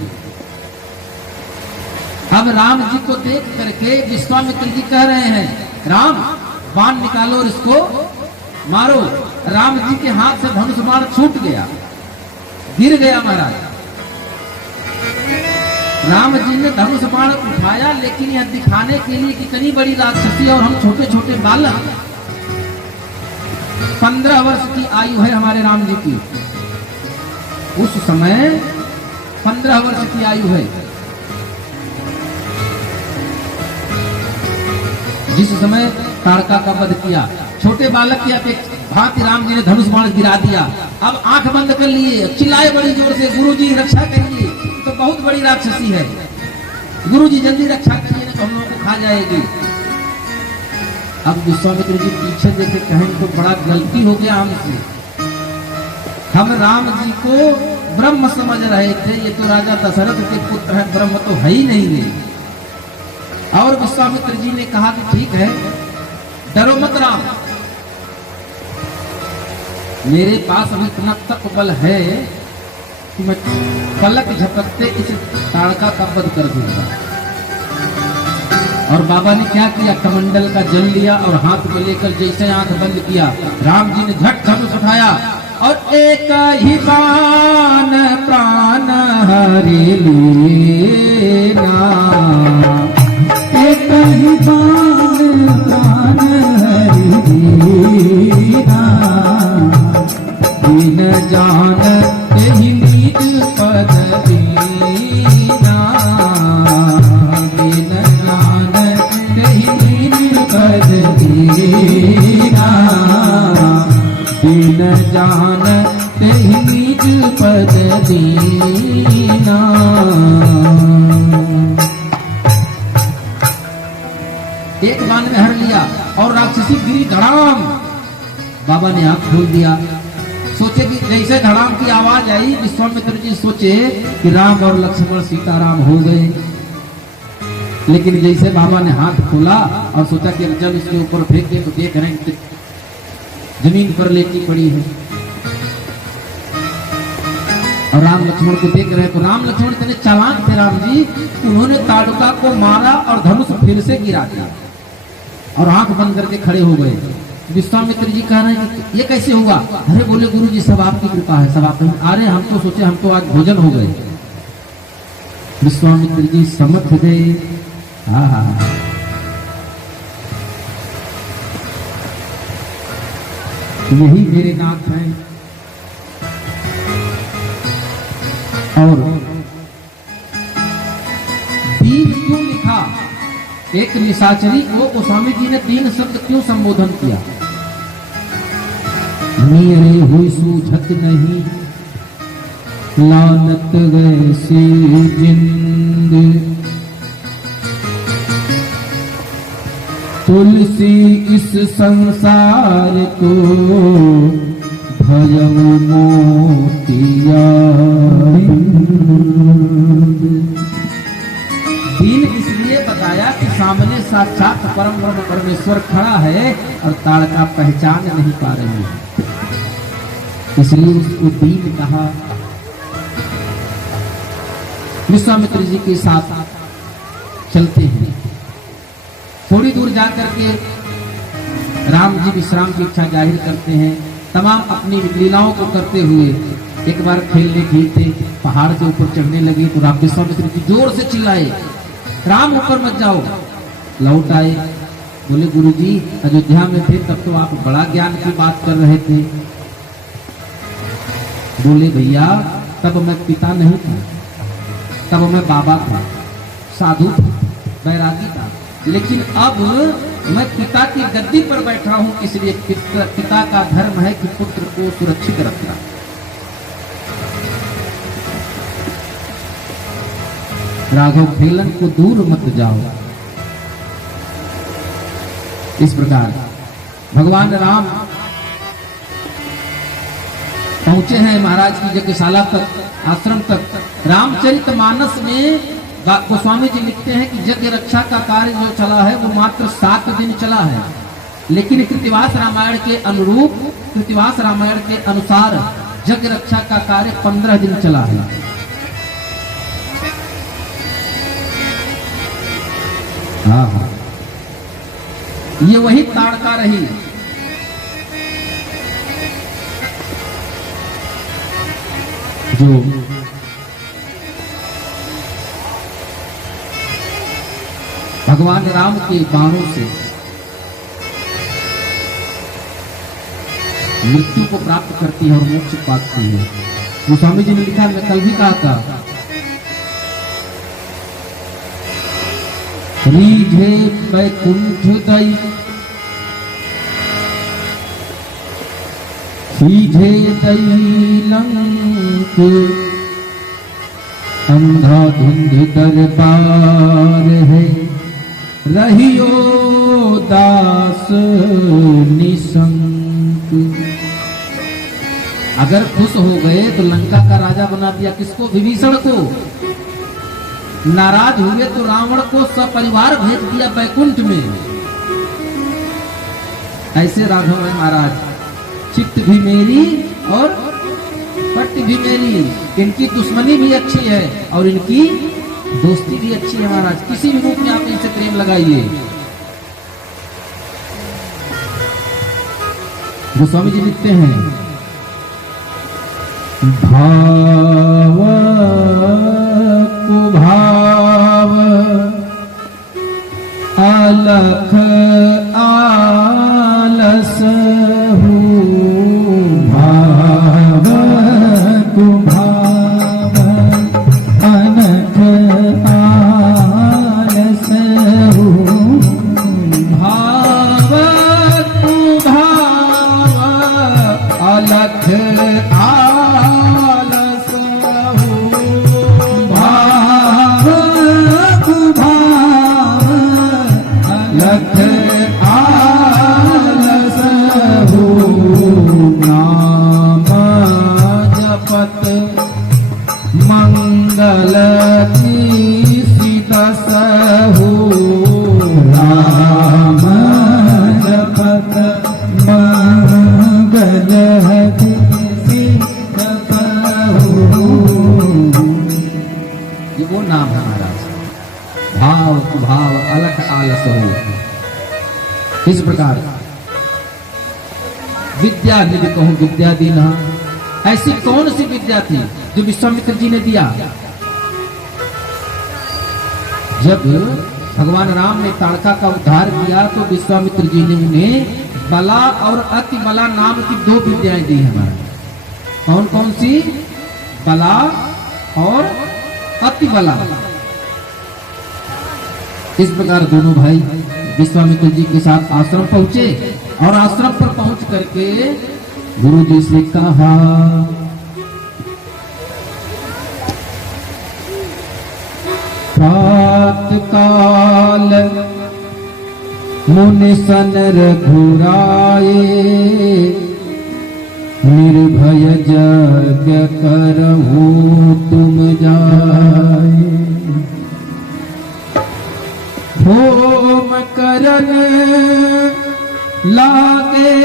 अब राम जी को देख करके विश्वामित्र जी कह रहे हैं, राम बाण निकालो और इसको मारो। राम जी के हाथ से धनुष बाण छूट गया, गिर गया महाराज। राम जी ने धनुष बाण उठाया, लेकिन यह दिखाने के लिए कितनी बड़ी राक्षसी और हम छोटे छोटे बालक। 15 वर्ष की आयु है हमारे राम जी की। उस समय 15 वर्ष की आयु है। जिस समय ताड़का का वध किया, छोटे बालक की अपेक्षा भांति राम जी ने धनुष बाण गिरा दिया। अब आंख बंद कर लिए, चिल्लाए बड़ी जोर से, गुरुजी रक्षा करिए, तो बहुत बड़ी राक्षसी है, गुरुजी जल्दी रक्षा करिए ना तो हम लोगों को खा जाएगी। अब विश्वामित्र जी पीछे देखे, कहें तो बड़ा गलती हो गया हमसे, हम राम जी को ब्रह्म समझ रहे थे, ये तो राजा दशरथ के पुत्र हैं, ब्रह्म तो है ही नहीं है। और विश्वामित्र जी ने कहा कि ठीक है, डरो मत राम, मेरे पास अभी इतना तप बल है कि मैं पलक झपकते इस ताड़का का वध कर दूंगा। और बाबा ने क्या किया, कमंडल का जल लिया और हाथ में लेकर जैसे आंख बंद किया, राम जी ने झट धनुष उठाया और एक ही बाण प्राण हरि लेना, एक ही बाण प्राण हरि लेना, बिन जान ही निज पद दीना, बिन जान ही निज पद दीना, बिन जान ही निज पद दीना। एक बाण में हर लिया और राक्षसी गिरी धड़ाम। बाबा ने आंख खोल दिया, सोचे कि जैसे धड़ाम की आवाज आई, विश्वामित्र जी सोचे कि राम और लक्ष्मण सीताराम हो गए। लेकिन जैसे बाबा ने हाथ खोला और सोचा कि जब इसके ऊपर फेंके तो देख रहे हैं कि जमीन पर लेटी पड़ी है, और राम लक्ष्मण को देख रहे हैं। तो राम लक्ष्मण इतने चालाक थे राम जी, उन्होंने ताड़का को मारा और धनुष फिर से गिरा दिया और आंख बंद करके खड़े हो गए। विश्वामित्र जी कह रहे हैं ये कैसे हुआ? अरे बोले गुरु जी सब आपकी कृपा है, सब आप अरे हम तो सोचे हम तो आज भोजन हो गए। विश्वामित्र जी समझ गए, यही मेरे नाथ हैं। और दीन क्यों लिखा? एक निशाचरी को गोस्वामी जी ने 3 शब्द क्यों संबोधन किया? मेरे हुई सूझत नहीं लानत वैसी जिंद, तुलसी इस संसार को भयम मोतिया। दीन इसलिए बताया कि सामने साक्षात परम ब्रह्म परमेश्वर खड़ा है और ताड़का पहचान नहीं पा रही है, इसलिए उसको दीन कहा। विश्वामित्र जी के साथ चलते हैं, थोड़ी दूर जाकर के राम जी विश्राम की इच्छा जाहिर करते हैं। तमाम अपनी लीलाओं को करते हुए एक बार खेलने खेलते पहाड़ के ऊपर चढ़ने लगे तो राम विश्वामित्र जी जोर से चिल्लाए, राम ऊपर मत जाओ। लौट आए, बोले गुरुजी अयोध्या में थे तब तो आप बड़ा ज्ञान की बात कर रहे थे। बोले भैया तब मैं पिता नहीं था, तब मैं बाबा था, साधु था, बैरागी था, लेकिन अब मैं पिता की गद्दी पर बैठा हूं, इसलिए पिता का धर्म है कि पुत्र को सुरक्षित रखना। राघव खेलन को दूर मत जाओ। इस प्रकार भगवान राम पहुंचे हैं महाराज की यज्ञशाला तक, आश्रम तक। रामचरितमानस में गोस्वामी जी लिखते हैं कि यज्ञ रक्षा का कार्य जो चला है वो मात्र 7 दिन चला है, लेकिन कृतिवास रामायण के अनुरूप, कृतिवास रामायण के अनुसार यज्ञ रक्षा का कार्य 15 दिन चला है। हाँ, ये वही ताड़का रही जो भगवान राम के बाणों से मृत्यु को प्राप्त करती है और मोक्ष पाती है। गोस्वामी जी ने लिखा, मैं कल भी कहा था, रीझे बैकुंठ दई सीझे दई लंक, अंधाधुंध दरबार है रहियो दास निशंक। अगर खुश हो गए तो लंका का राजा बना दिया किसको? विभीषण को। नाराज हुए तो रावण को सपरिवार भेज दिया बैकुंठ में। ऐसे राघव है महाराज, चित्त भी मेरी और पट्टी भी मेरी। इनकी दुश्मनी भी अच्छी है और इनकी दोस्ती भी अच्छी है महाराज। किसी भी रूप में आप इनसे प्रेम लगाइए। गोस्वामी जी लिखते हैं, भाव कुभाव अलख आलस हूँ, भाव कुभाव अलख आलस हूँ, भाव कुभाव अलख आलस हूँ, भाव कुभाव अलख आलस हूँ, नाम जपत मंगल दस हूँ, राम जपत मंगल ये वो नाम है महाराज, भाव कुभाव अलख आलस हो। इस प्रकार विद्या निधि कहूं विद्या दीना, ऐसी कौन सी विद्या थी जो विश्वामित्र जी ने दिया? जब भगवान राम ने ताड़का का उद्धार किया तो विश्वामित्र जी ने उन्हें बला और अति बला नाम की 2 विद्याएं दी है हमारे। कौन कौन सी? बला और अति बला। इस प्रकार दोनों भाई विश्वामित्र जी के साथ आश्रम पहुंचे और आश्रम पर पहुंच करके गुरु जी से कहा, प्रात काल मुनि सन रघुराए, निर्भय यज्ञ करहूँ तुम जाए, होम करन लागे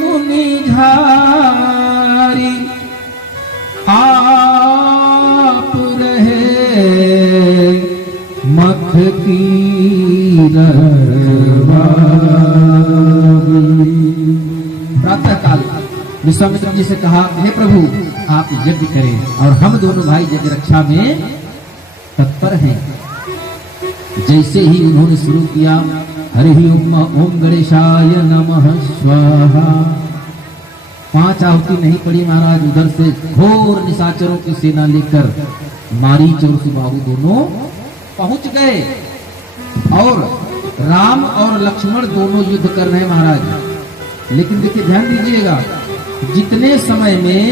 मुनि झारी, आप रहे मख की प्रातः काल विश्वामित्र जी से कहा, हे प्रभु आप यज्ञ करें और हम दोनों भाई यज्ञ रक्षा में तत्पर हैं। जैसे ही उन्होंने शुरू किया, हरि ओम गणेशाय नमः स्वाहा। 5 आहुति नहीं पड़ी महाराज। उधर से घोर निशाचरों की सेना लेकर मारीच और सुबाहु दोनों पहुंच गए और राम और लक्ष्मण दोनों युद्ध कर रहे हैं महाराज। लेकिन देखिए ध्यान दीजिएगा, जितने समय में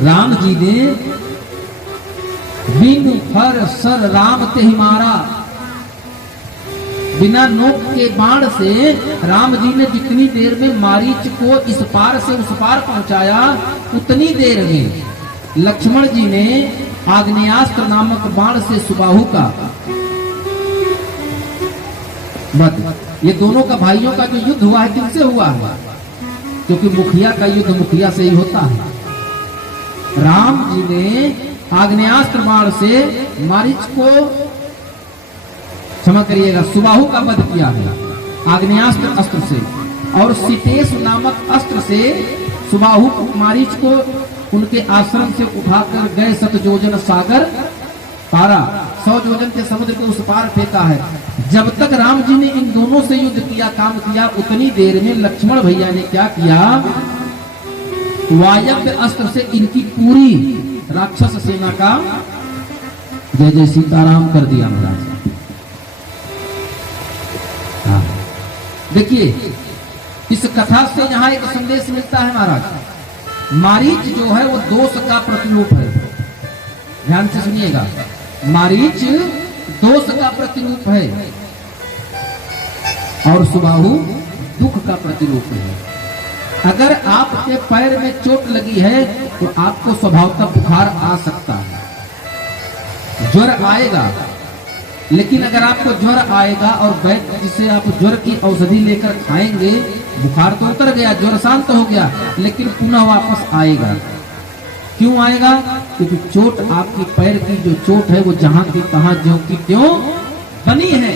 राम जी ने बिन फर सर राम ते ही मारा, बिना नोक के बाण से राम जी ने जितनी देर में मारीच को इस पार से उस पार पहुंचाया, उतनी देर में लक्ष्मण जी ने आग्नेयास्त्र नामक बाण से सुबाहु का वध। ये दोनों का भाइयों का जो युद्ध हुआ है किनसे हुआ है? क्योंकि मुखिया का युद्ध मुखिया से ही होता है। राम जी ने आग्नेयास्त्र बाण से मारीच को, क्षमा करिएगा, सुबाहु का वध किया है आग्नेयास्त्र अस्त्र से, और सितेश नामक अस्त्र से सुबाहु मारीच को उनके आश्रम से उठाकर गए 7 योजन सागर पारा, 100 योजन के समुद्र के उस पार फेंका है। जब तक राम जी ने इन दोनों से युद्ध किया, काम किया, उतनी देर में लक्ष्मण भैया ने क्या किया, वायव्य अस्त्र से इनकी पूरी राक्षस सेना का जय जय सीताराम कर दिया महाराज। देखिए इस कथा से यहाँ एक संदेश मिलता है महाराज। मारीच जो है वो दोष का प्रतिरूप है। ध्यान से सुनिएगा, मारीच दोष का प्रतिरूप है और सुबाहु दुख का प्रतिरूप है। अगर आपके पैर में चोट लगी है तो आपको स्वभावतः बुखार आ सकता है, ज्वर आएगा। लेकिन अगर आपको ज्वर आएगा और वैद्य जिसे आप ज्वर की औषधि लेकर खाएंगे, बुखार तो उतर गया, ज्वर शांत हो गया, लेकिन पुनः वापस आएगा। क्यों आएगा? क्योंकि चोट आपकी पैर की जो चोट है वो जहां की तहां ज्यों की त्यों बनी है,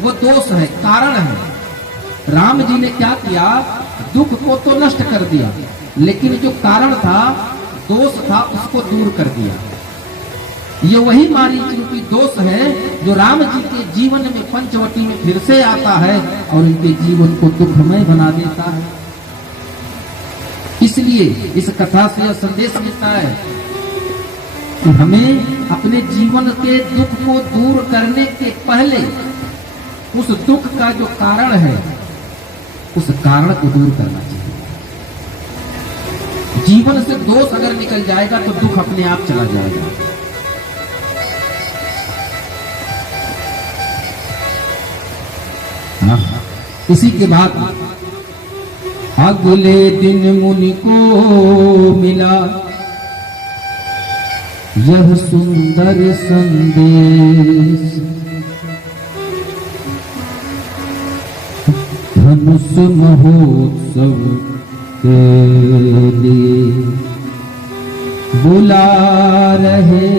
वो दोष है, कारण है। राम जी ने क्या किया, दुख को तो नष्ट कर दिया, लेकिन जो कारण था, दोष था, उसको दूर कर दिया। ये वही मारीच रूपी दोष है जो राम जी के जीवन में पंचवटी में फिर से आता है और इनके जीवन को दुखमय बना देता है। इसलिए इस कथा से यह संदेश मिलता है कि हमें अपने जीवन के दुख को दूर करने के पहले उस दुख का जो कारण है, उस कारण को दूर करना चाहिए। जीवन से दोष अगर निकल जाएगा तो दुख अपने आप चला जाएगा। इसी के बाद अगले दिन मुनि को मिला यह सुंदर संदेश, धनुष महोत्सव के लिए बुला रहे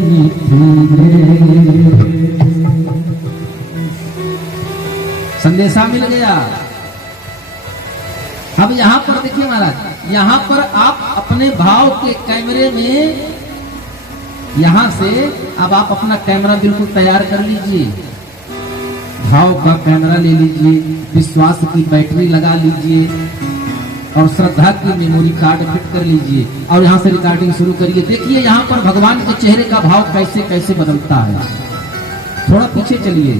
मिथिलेश। संदेशा मिल गया। अब यहां पर देखिए महाराज, यहां पर आप अपने भाव के कैमरे में, यहां से अब आप अपना कैमरा बिल्कुल तैयार कर लीजिए, भाव का कैमरा ले लीजिए, विश्वास की बैटरी लगा लीजिए और श्रद्धा की मेमोरी कार्ड फिट कर लीजिए और यहां से रिकॉर्डिंग शुरू करिए। देखिए यहां पर भगवान के चेहरे का भाव कैसे कैसे बदलता है। थोड़ा पीछे चलिए।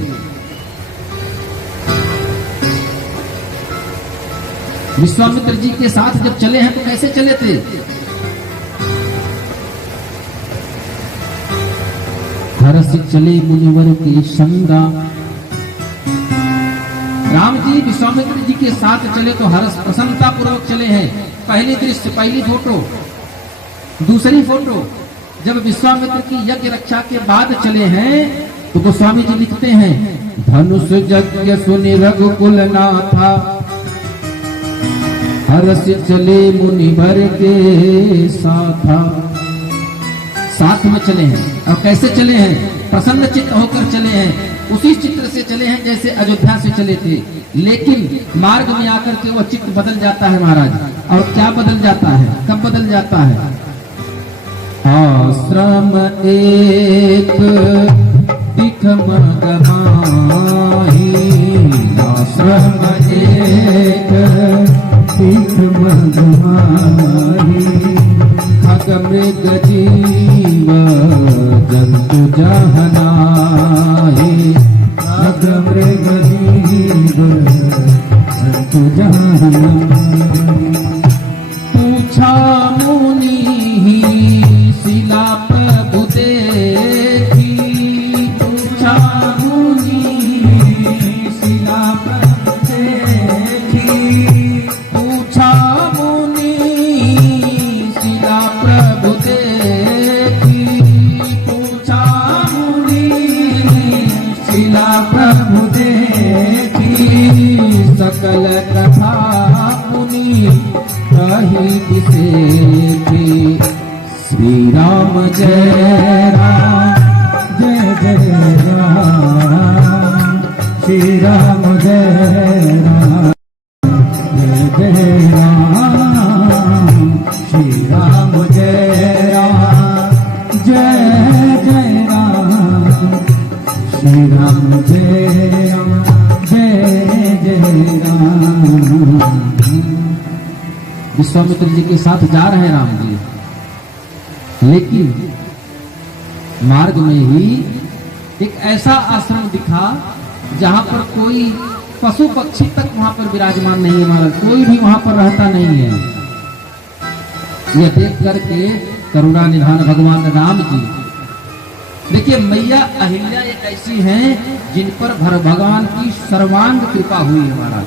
विश्वामित्र जी के साथ जब चले हैं तो कैसे चले थे? हर्ष चले मुनिवर की संगा। राम जी विश्वामित्र जी के साथ चले तो हर्ष प्रसन्नता पूर्वक चले हैं। पहली दृश्य, पहली फोटो। दूसरी फोटो जब विश्वामित्र की यज्ञ रक्षा के बाद चले हैं तो गोस्वामी जी लिखते हैं, धनुष यज्ञ सुनि रघुकुल नाथा, हर्ष चले मुनिवर के साथ में चले हैं। और कैसे चले हैं? प्रसन्न चित्त होकर चले हैं। उसी चित्र से चले हैं जैसे अयोध्या से चले थे, लेकिन मार्ग में आकर के वह चित्त बदल जाता है महाराज। और क्या बदल जाता है? कब बदल जाता है? आश्रम एक दिखम गमाही, आश्रम एक दिखम गमाही, खग मृग जीव जंतु जहनाही, खग मृग जीव जंतु जहनाही। पूछा मुनि शिला प्रभु देखी, पूछा मुनि शिला प्रभु देखी, पूछा मुनि शिला प्रभु देखी, पूछा मुनि शिला प्रभु देखी, सकल कथा मुनि कही दिसेखी। श्री राम जय राम जय जय राम, श्री राम जय राम जय जय राम, श्री राम जय राम जय जय राम, श्री राम जय राम जय जय राम। विश्वामित्र जी के साथ जा रहे हैं राम जी, लेकिन मार्ग में ही एक ऐसा आश्रम दिखा जहां पर कोई पशु पक्षी तक वहां पर विराजमान नहीं है, महाराज कोई भी वहां पर रहता नहीं है। यह देख करके करुणा निधान भगवान राम जी, देखिए मैया अहिल्या एक ऐसी हैं जिन पर भगवान की सर्वांग कृपा हुई है महाराज,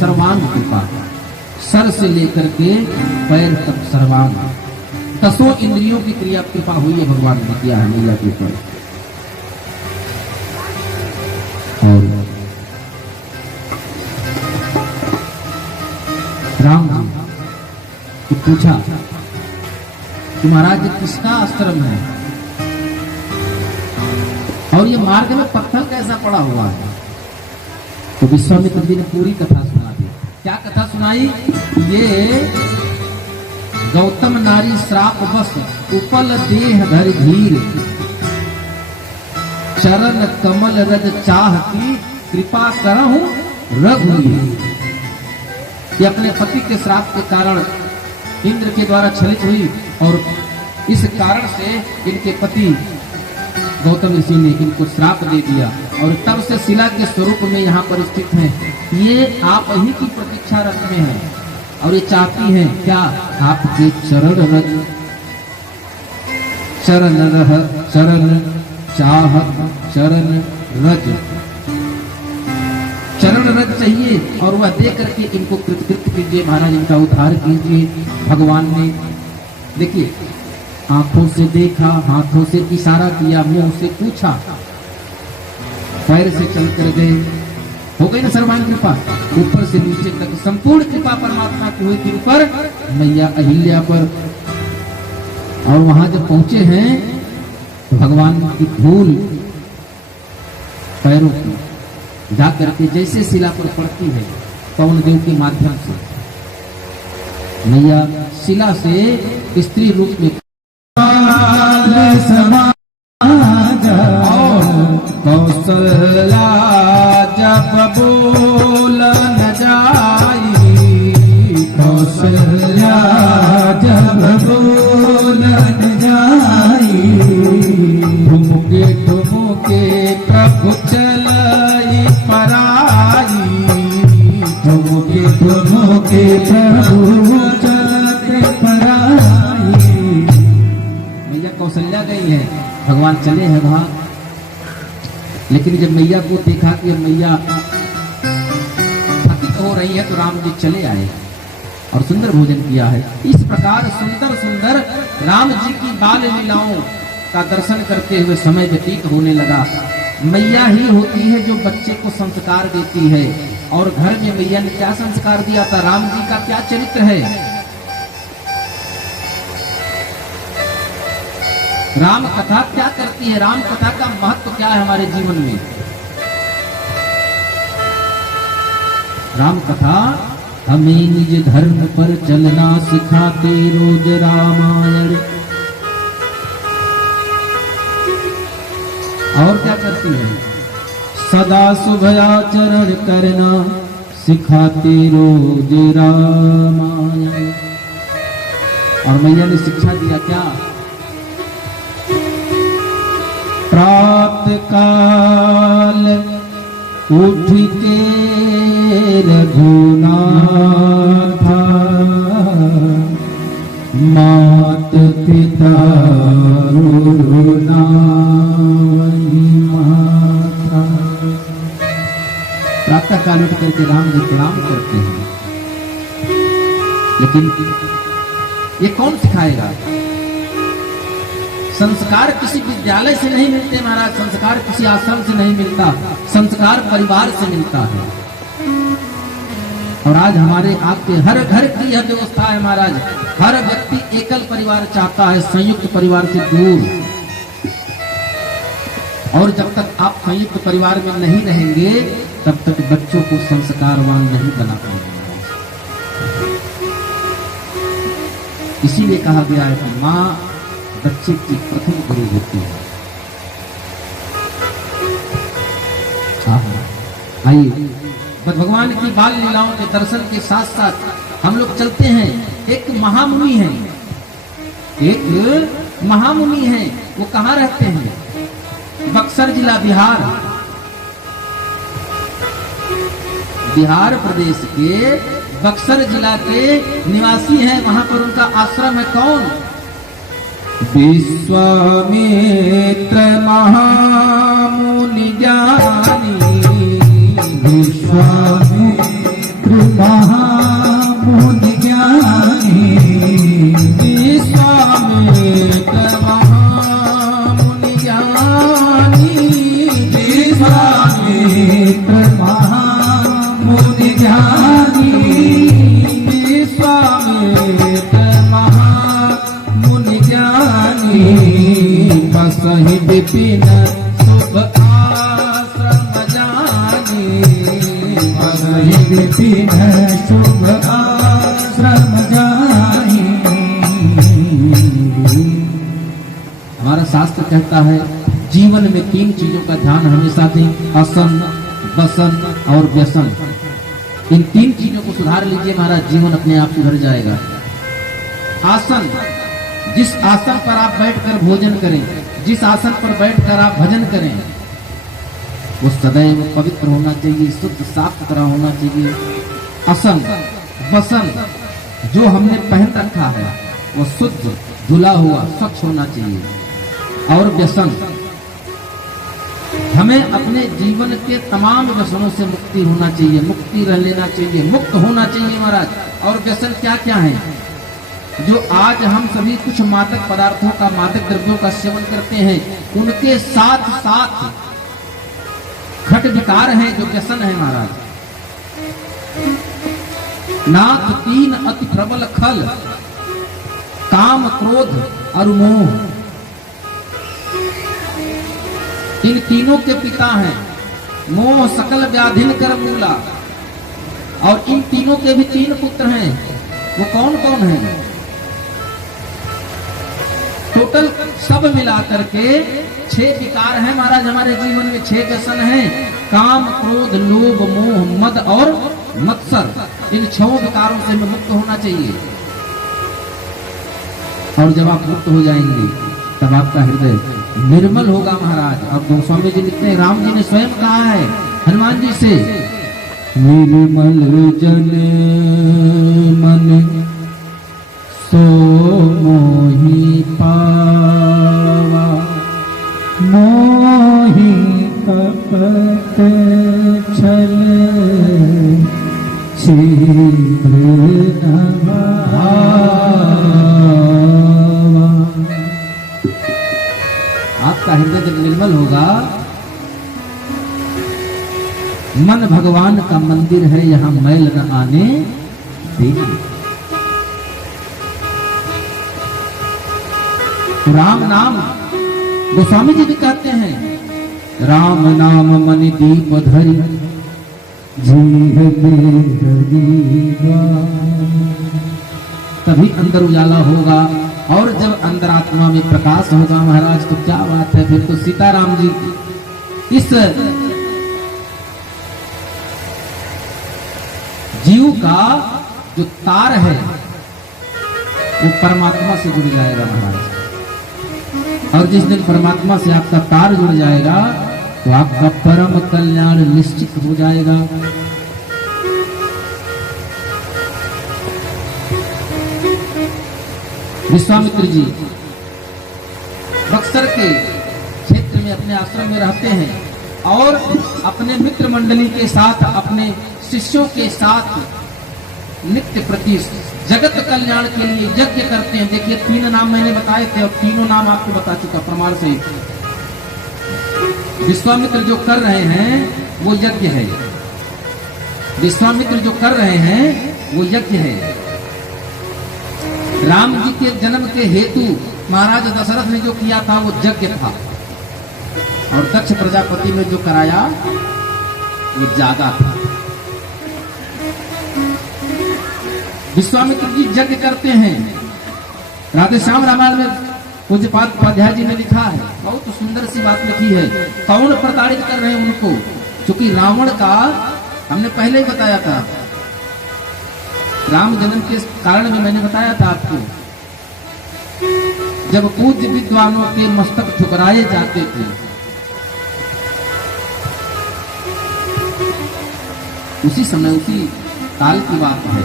सर्वांग कृपा, सर से लेकर के पैर तक सर्वांग, दसों इंद्रियों की क्रिया कृपा हुई है भगवान ने किया है मैया के ऊपर। और राम जी पूछा कि महाराज किसका आश्रम है और ये मार्ग में पत्थर कैसा पड़ा हुआ है? तो विश्वामित्र जी ने पूरी कथा सुना दी। क्या कथा सुनाई? ये गौतम नारी श्राप बस उपल देह धर धीर, चरण कमल रज चाह की कृपा करहूं रघुवीर। ये अपने पति के श्राप के कारण इंद्र के द्वारा छलित हुई और इस कारण से इनके पति गौतम ऋषि ने इनको श्राप दे दिया और तब से शिला के स्वरूप में यहाँ पर स्थित हैं। ये आप ही की प्रतीक्षारत में है और ये चाहती हैं क्या? आपके चरण रज, चरण रह, चरण चाहत, चरण रज, चरण रज चाहिए और वह दे करके इनको कृतकृत्य कीजिए महाराज, इनका उद्धार कीजिए। भगवान ने देखिए आंखों से देखा, हाथों से इशारा किया, मुंह से पूछा, पैर से चल कर गए, हो गई ना सर्वांग कृपा, ऊपर से नीचे तक संपूर्ण कृपा परमात्मा की हुई थी ऊपर मैया अहिल्या पर। और वहां जब पहुंचे हैं तो भगवान की धूल पैरों की जाकर के जैसे शिला पर पड़ती है पवन देव के माध्यम से मैया शिला से स्त्री रूप में कौशल्या जब बोल न जाई, कौशल्या जब बोल न जाई, ठुमके ठुमके प्रभु चलाई पराई, ठुमके ठुमके प्रभु चलते पराई। मैया कौशल्या गई है, भगवान चले हैं वहां, लेकिन जब मैया को देखा कि मैया थकित हो रही है तो राम जी चले आए और सुंदर भोजन किया है। इस प्रकार सुंदर सुंदर राम जी की बाल लीलाओं का दर्शन करते हुए समय व्यतीत होने लगा। मैया ही होती है जो बच्चे को संस्कार देती है और घर में मैया ने क्या संस्कार दिया था? राम जी का क्या चरित्र है? राम कथा क्या करती है? राम कथा का महत्व क्या है हमारे जीवन में? राम कथा हमें निज धर्म पर चलना सिखाते रोज रामायण। और क्या करती है? सदा शुभ आचरण करना सिखाती रोज रामायण। और मैया ने शिक्षा दिया क्या? प्रातः काल उठ के रघुनाथा मात पिता माता। प्रातः काल उठ करके राम जी प्रणाम करते हैं, लेकिन ये कौन सिखाएगा? संस्कार किसी विद्यालय से नहीं मिलते महाराज, संस्कार किसी आश्रम से नहीं मिलता, संस्कार परिवार से मिलता है। और आज हमारे आपके हर घर की यह व्यवस्था है महाराज। हर व्यक्ति एकल परिवार चाहता है, संयुक्त परिवार से दूर। और जब तक आप संयुक्त परिवार में नहीं रहेंगे तब तक बच्चों को संस्कारवान नहीं बना पाएंगे। इसीलिए कहा गया है कि माँ बच्चे की प्रथम गुरु होती है। आइए भगवान की बाल लीलाओं के दर्शन के साथ साथ हम लोग चलते हैं। एक महामुनि है, एक महामुनि है। वो कहाँ रहते हैं? बक्सर जिला बिहार, बिहार प्रदेश के बक्सर जिला के निवासी हैं। वहां पर उनका आश्रम है। कौन? विश्वामित्र महामुनि ज्ञानी, विश्वामित्र महामुनि ज्ञानी, विश्वामित्र महामुनि ज्ञानी, विश्वामित्र महामुनि ज्ञानी, विश्वामित्र महामुनि ज्ञानी, बसहि विपिन शुभ आश्रम जानी, बसहि विपिन शुभ आश्रम जानी। हमारा शास्त्र कहता है जीवन में 3 चीजों का ध्यान हमेशा दें, असन, वसन और व्यसन। इन 3 चीजों को सुधार लीजिए महाराज, जीवन अपने आप सुधर जाएगा। आसन, जिस आसन पर आप बैठकर भोजन करें, जिस आसन पर बैठकर आप भजन करें, वो सदैव पवित्र होना चाहिए, शुद्ध साफ सुथरा होना चाहिए। असन, वसन, जो हमने पहन रखा है वो शुद्ध धुला हुआ स्वच्छ होना चाहिए। और व्यसन, हमें अपने जीवन के तमाम व्यसनों से मुक्ति होना चाहिए, मुक्ति रह लेना चाहिए, मुक्त होना चाहिए महाराज। और व्यसन क्या क्या है? जो आज हम सभी कुछ मादक पदार्थों का, मादक द्रव्यों का सेवन करते हैं, उनके साथ साथ घट विकार है जो व्यसन है महाराज। नाथ 3 अति प्रबल खल, काम, क्रोध और मोह। इन तीनों के पिता हैं। मोह सकल व्याधिन कर मूला। और इन तीनों के भी 3 पुत्र हैं। वो कौन कौन हैं? टोटल सब मिला करके 6 विकार हैं महाराज हमारे जीवन में। 6 व्यसन हैं, काम, क्रोध, लोभ, मोह, मद और मत्सर। इन 6 विकारों से हमें मुक्त होना चाहिए। और जब आप मुक्त हो जाएंगे तब आपका हृदय निर्मल होगा महाराज। अब गोस्वामी जी लिखते हैं, राम जी ने स्वयं कहा है हनुमान जी से, निर्मल जन मन सो मोहि पावा, मोहि कपट छल छिद्र नभावा। आपका हृदय जब निर्मल होगा, मन भगवान का मंदिर है, यहां मैल न आने देंगे। राम नाम गोस्वामी जी भी कहते हैं, राम नाम मनि दीप धरि तभी अंदर उजाला होगा। और जब अंदर आत्मा में प्रकाश होगा महाराज तो क्या बात है, फिर तो सीताराम जी इस जीव का जो तार है वो परमात्मा से जुड़ जाएगा महाराज। और जिस दिन परमात्मा से आपका तार जुड़ जाएगा तो आपका परम कल्याण निश्चित हो जाएगा। विश्वामित्र जी बक्सर के क्षेत्र में अपने आश्रम में रहते हैं और अपने मित्र मंडली के साथ, अपने शिष्यों के साथ नित्य प्रति जगत कल्याण के लिए यज्ञ करते हैं। देखिए 3 नाम मैंने बताए थे और तीनों नाम आपको बता चुका प्रमाण से। विश्वामित्र जो कर रहे हैं वो यज्ञ है। विश्वामित्र जो कर रहे हैं वो यज्ञ है। राम जी के जन्म के हेतु महाराज दशरथ ने जो किया था वो यज्ञ था, और दक्ष प्रजापति ने जो कराया वो जागा था। विश्वामित्र जी यज्ञ करते हैं। राधेश्याम रामायण में पूज्यपाद उपाध्याय जी ने लिखा है, बहुत सुंदर सी बात लिखी है। कौन प्रताड़ित कर रहे हैं उनको? क्योंकि रावण का हमने पहले ही बताया था, राम जन्म के कारण में मैंने बताया था आपको, जब पूज्य विद्वानों के मस्तक ठुकराए जाते थे उसी समय, उसी काल की बात है।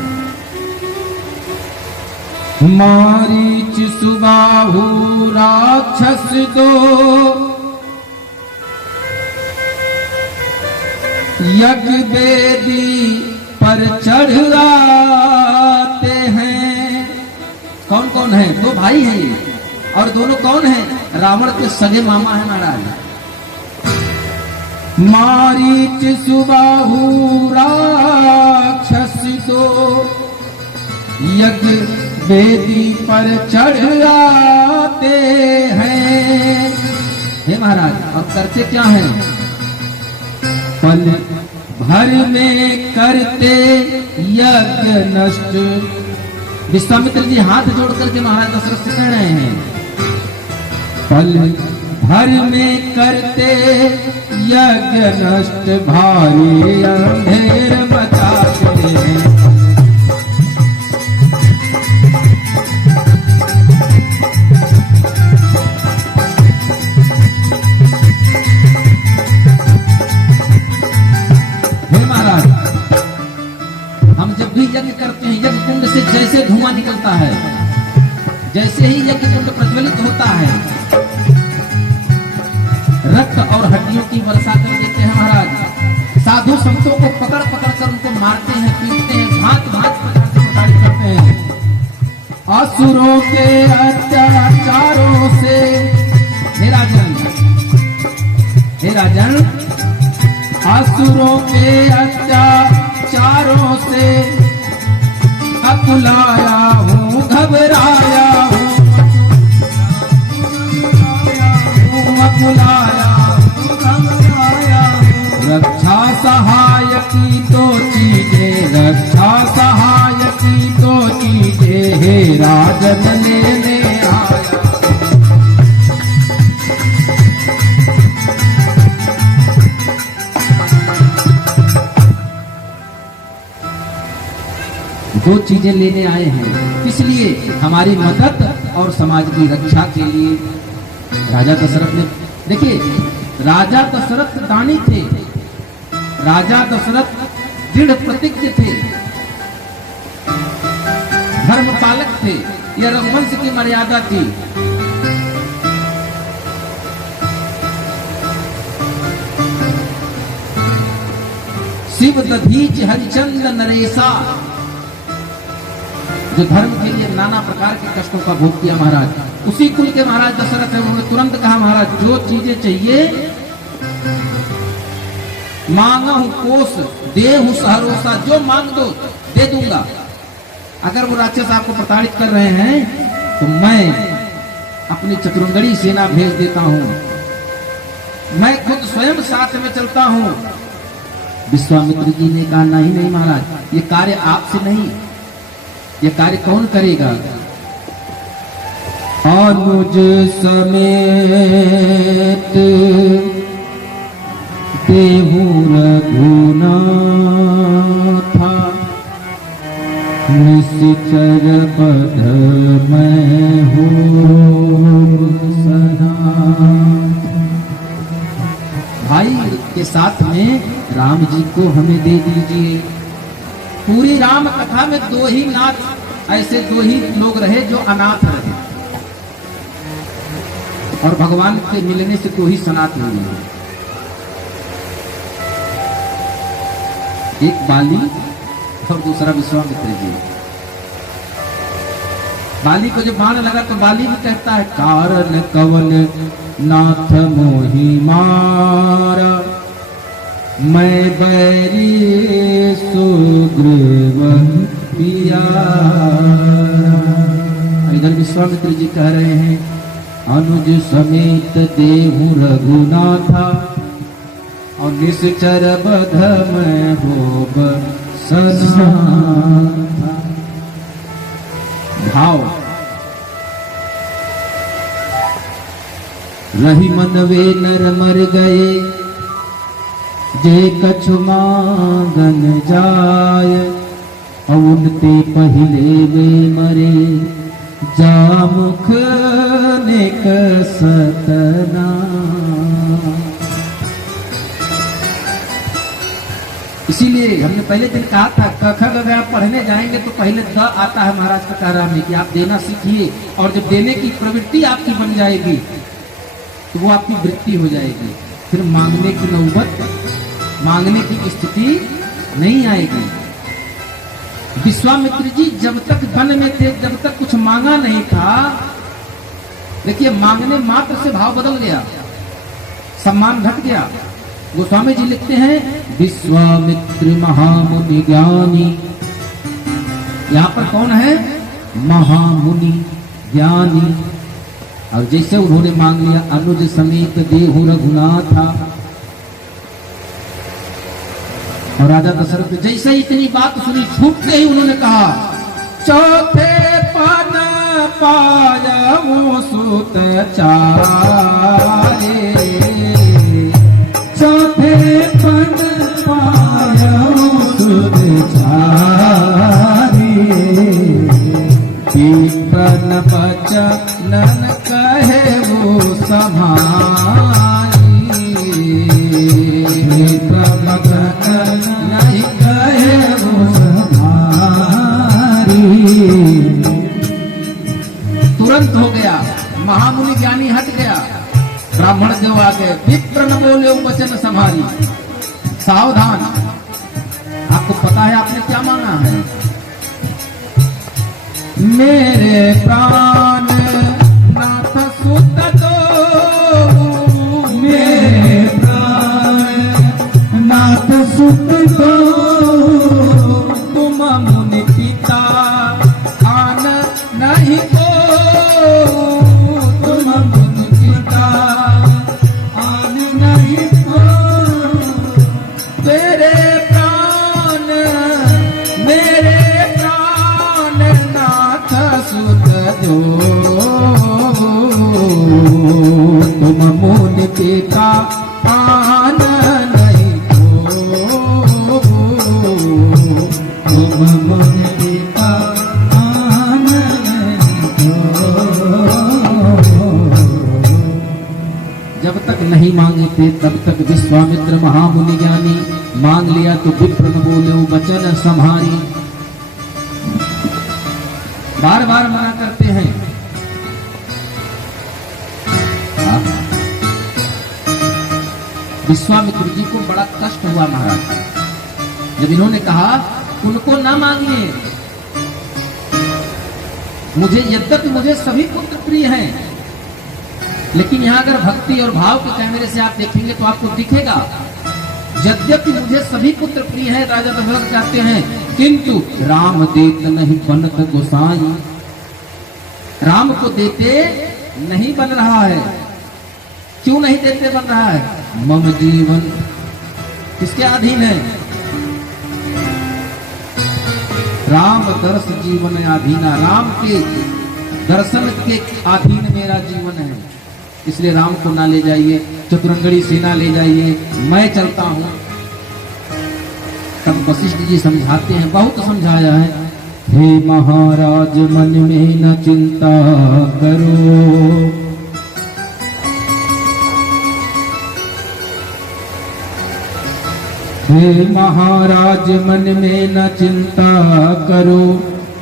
मारीच सुबाहु राक्षस दो यज्ञ वेदी पर चढ़ आते हैं। कौन कौन है? 2 भाई हैं ये, और दोनों कौन हैं? रावण के सगे मामा है महाराज। मारीच सुबाहु राक्षस दो यज्ञ वेदी पर चढ़ आते हैं। हे महाराज, अब करते क्या है? पल भर में करते यज्ञ नष्ट। विश्वामित्र जी हाथ जोड़ करके महाराज दशरथ से कह रहे हैं, पल भर में करते यज्ञ नष्ट भारी अंधेर मचाते हैं। यज्ञ करते हैं, यज्ञ कुंड से जैसे धुआं निकलता है, जैसे ही यज्ञ कुंड प्रज्वलित होता है, रक्त और हड्डियों की वर्षा कर देते हैं महाराज। साधु संतों को पकड़ पकड़ कर उनको मारते हैं, पीटते हैं, भांत भांत प्रकार से प्रताड़ित करते हैं। असुरों के अत्याचारों से हे राजन, हे राजन, असुरों के अत्याचारों से अकुलाया हूँ, घबराया हूँ, अकुलाया हूँ, घबराया हूँ। रक्षा सहाय की 2 चीजें, रक्षा सहाय की 2 चीजें, हे राजन लेने आया। 2 चीजें लेने आए हैं, इसलिए हमारी मदद और समाज की रक्षा के लिए। राजा दशरथ ने, देखिए राजा दशरथ दानी थे, राजा दशरथ दृढ़ प्रतिज्ञ थे, धर्म पालक थे, यह रघुवंश की मर्यादा थी। शिव दधीच हरिचंद्र नरेशा, जो धर्म के लिए नाना प्रकार के कष्टों का भोग किया महाराज, उसी कुल के महाराज दशरथ है। उन्होंने तुरंत कहा, महाराज जो चीजें चाहिए मांगा हूं कोष, दे हूं सहरोसा, जो मांग दो दे दूंगा। अगर वो राक्षस आपको प्रताड़ित कर रहे हैं तो मैं अपनी चतुरंगड़ी सेना भेज देता हूं, मैं खुद स्वयं साथ में चलता हूं। विश्वामित्र जी ने कहा, नहीं नहीं महाराज, ये कार्य आपसे नहीं, ये कार्य कौन करेगा? अनुज समेत देहु रघुनाथा निश्चर पद मैं हूँ सना। भाई के साथ में राम जी को हमें दे दीजिए। पूरी राम कथा में दो ही नाथ, ऐसे दो ही लोग रहे जो अनाथ रहे, और भगवान के मिलने से दो ही सनात हुए, एक बाली और दूसरा विश्वामित्र जी। बाली को जो बाण लगा तो बाली भी कहता है कारण कवन नाथ मोहि मार, मैं बैरी सुग्रीव पियारा। इधर विश्वामित्र जी कह रहे हैं अनुज समेत देहु रघुनाथा और निश्चर बध मैं होब सना। भाव रही मन वे नर मर गए, जे कछु मांगन जाय, उनते पहले वे मरे, जा मुख नेक सतना। इसीलिए हमने पहले दिन कहा था क ख अगर आप पढ़ने जाएंगे तो पहले द आता है महाराज कटारा में कि आप देना सीखिए, और जब देने की प्रवृत्ति आपकी बन जाएगी तो वो आपकी वृत्ति हो जाएगी, फिर मांगने की नौबत, मांगने की स्थिति नहीं आएगी। विश्वामित्र जी जब तक वन में थे, जब तक कुछ मांगा नहीं था, देखिए मांगने मात्र से भाव बदल गया, सम्मान घट गया। गोस्वामी जी लिखते हैं विश्वामित्र महामुनि ज्ञानी। यहाँ पर कौन है? महामुनि ज्ञानी। और जैसे उन्होंने मांग लिया अनुज समेत देहु रघुनाथा, और राजा दशरथ जैसे ही इतनी बात सुनी छूटते ही उन्होंने कहा चौथे पन पायऊ सुत चारे, चौथे पन पायऊ सुत चारे, विप्रन बचनन कहे वो समारी, विप्रन बचनन नहीं कहे वो समारी। तुरंत हो गया, महामुनि ज्ञानी हट गया, ब्राह्मण देव आ गए, विप्र न बोले वचन संभारी। सावधान, आपको पता है आपने क्या मांगा है? मेरे प्राण नाथ सुत दो, मेरे प्राण नाथ सुत दो, तुम मुनि पिता आन नहीं को, तुम मुनि पिता आन नहीं को, मेरे प्राण नाथ सुत दो, तुम मुनि पिता आन नहीं को, तुम मुनि पिता आन नहीं को। जब तक नहीं मांगे थे तब तक विश्वामित्र महामुनि ज्ञानी, मांग लिया तो विप्र न बोले वचन संभारी। बार बार मना करते हैं। विश्वामित्र जी को बड़ा कष्ट हुआ महाराज, जब इन्होंने कहा उनको ना मांगिए, मुझे यद्यपि मुझे सभी पुत्र प्रिय हैं, लेकिन यहाँ अगर भक्ति और भाव के कैमरे से आप देखेंगे तो आपको दिखेगा यद्यपि मुझे सभी पुत्र प्रिय हैं, राजा दशरथ कहते हैं, किंतु राम देत नहीं बनत गोसाई, राम को देते नहीं बन रहा है। क्यों नहीं देते बन रहा है? मम जीवन किसके अधीन है? राम दर्श जीवन अधीना, राम के दर्शन के अधीन मेरा जीवन है। इसलिए राम को ना ले जाइए, चतुरंगड़ी सेना ले जाइए, मैं चलता हूं। तब वशिष्ठ जी समझाते हैं, बहुत समझाया है। हे महाराज मन में न चिंता करो, हे महाराज मन में न चिंता करो,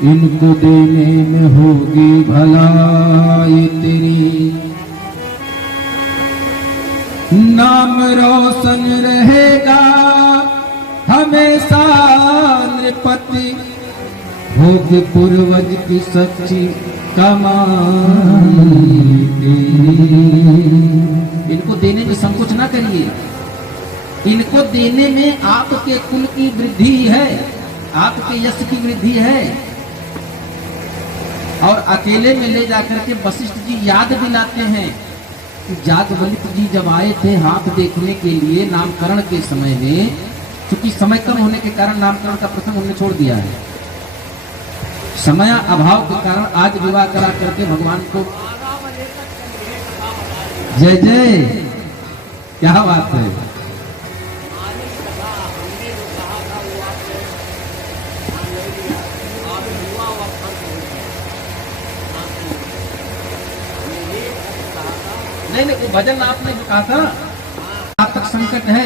इनको देने में होगी भलाई तेरी, नाम रोशन रहेगा हमेशा नृपति, होगी पूर्वज की सच्ची कमाई तेरी। इनको देने में संकोच ना करिए, इनको देने में आपके कुल की वृद्धि है, आपके यश की वृद्धि है। और अकेले में ले जाकर के वशिष्ठ जी याद दिलाते हैं कि जागवल्लभ जी जब आए थे हाथ देखने के लिए नामकरण के समय में, क्योंकि समय कम होने के कारण नामकरण का प्रसंग हमने छोड़ दिया है, समय अभाव के कारण आज विवाह करा करके भगवान को जय जय, क्या बात है। नहीं नहीं, वो भजन आपने जो कहा था, आप तक संकट है,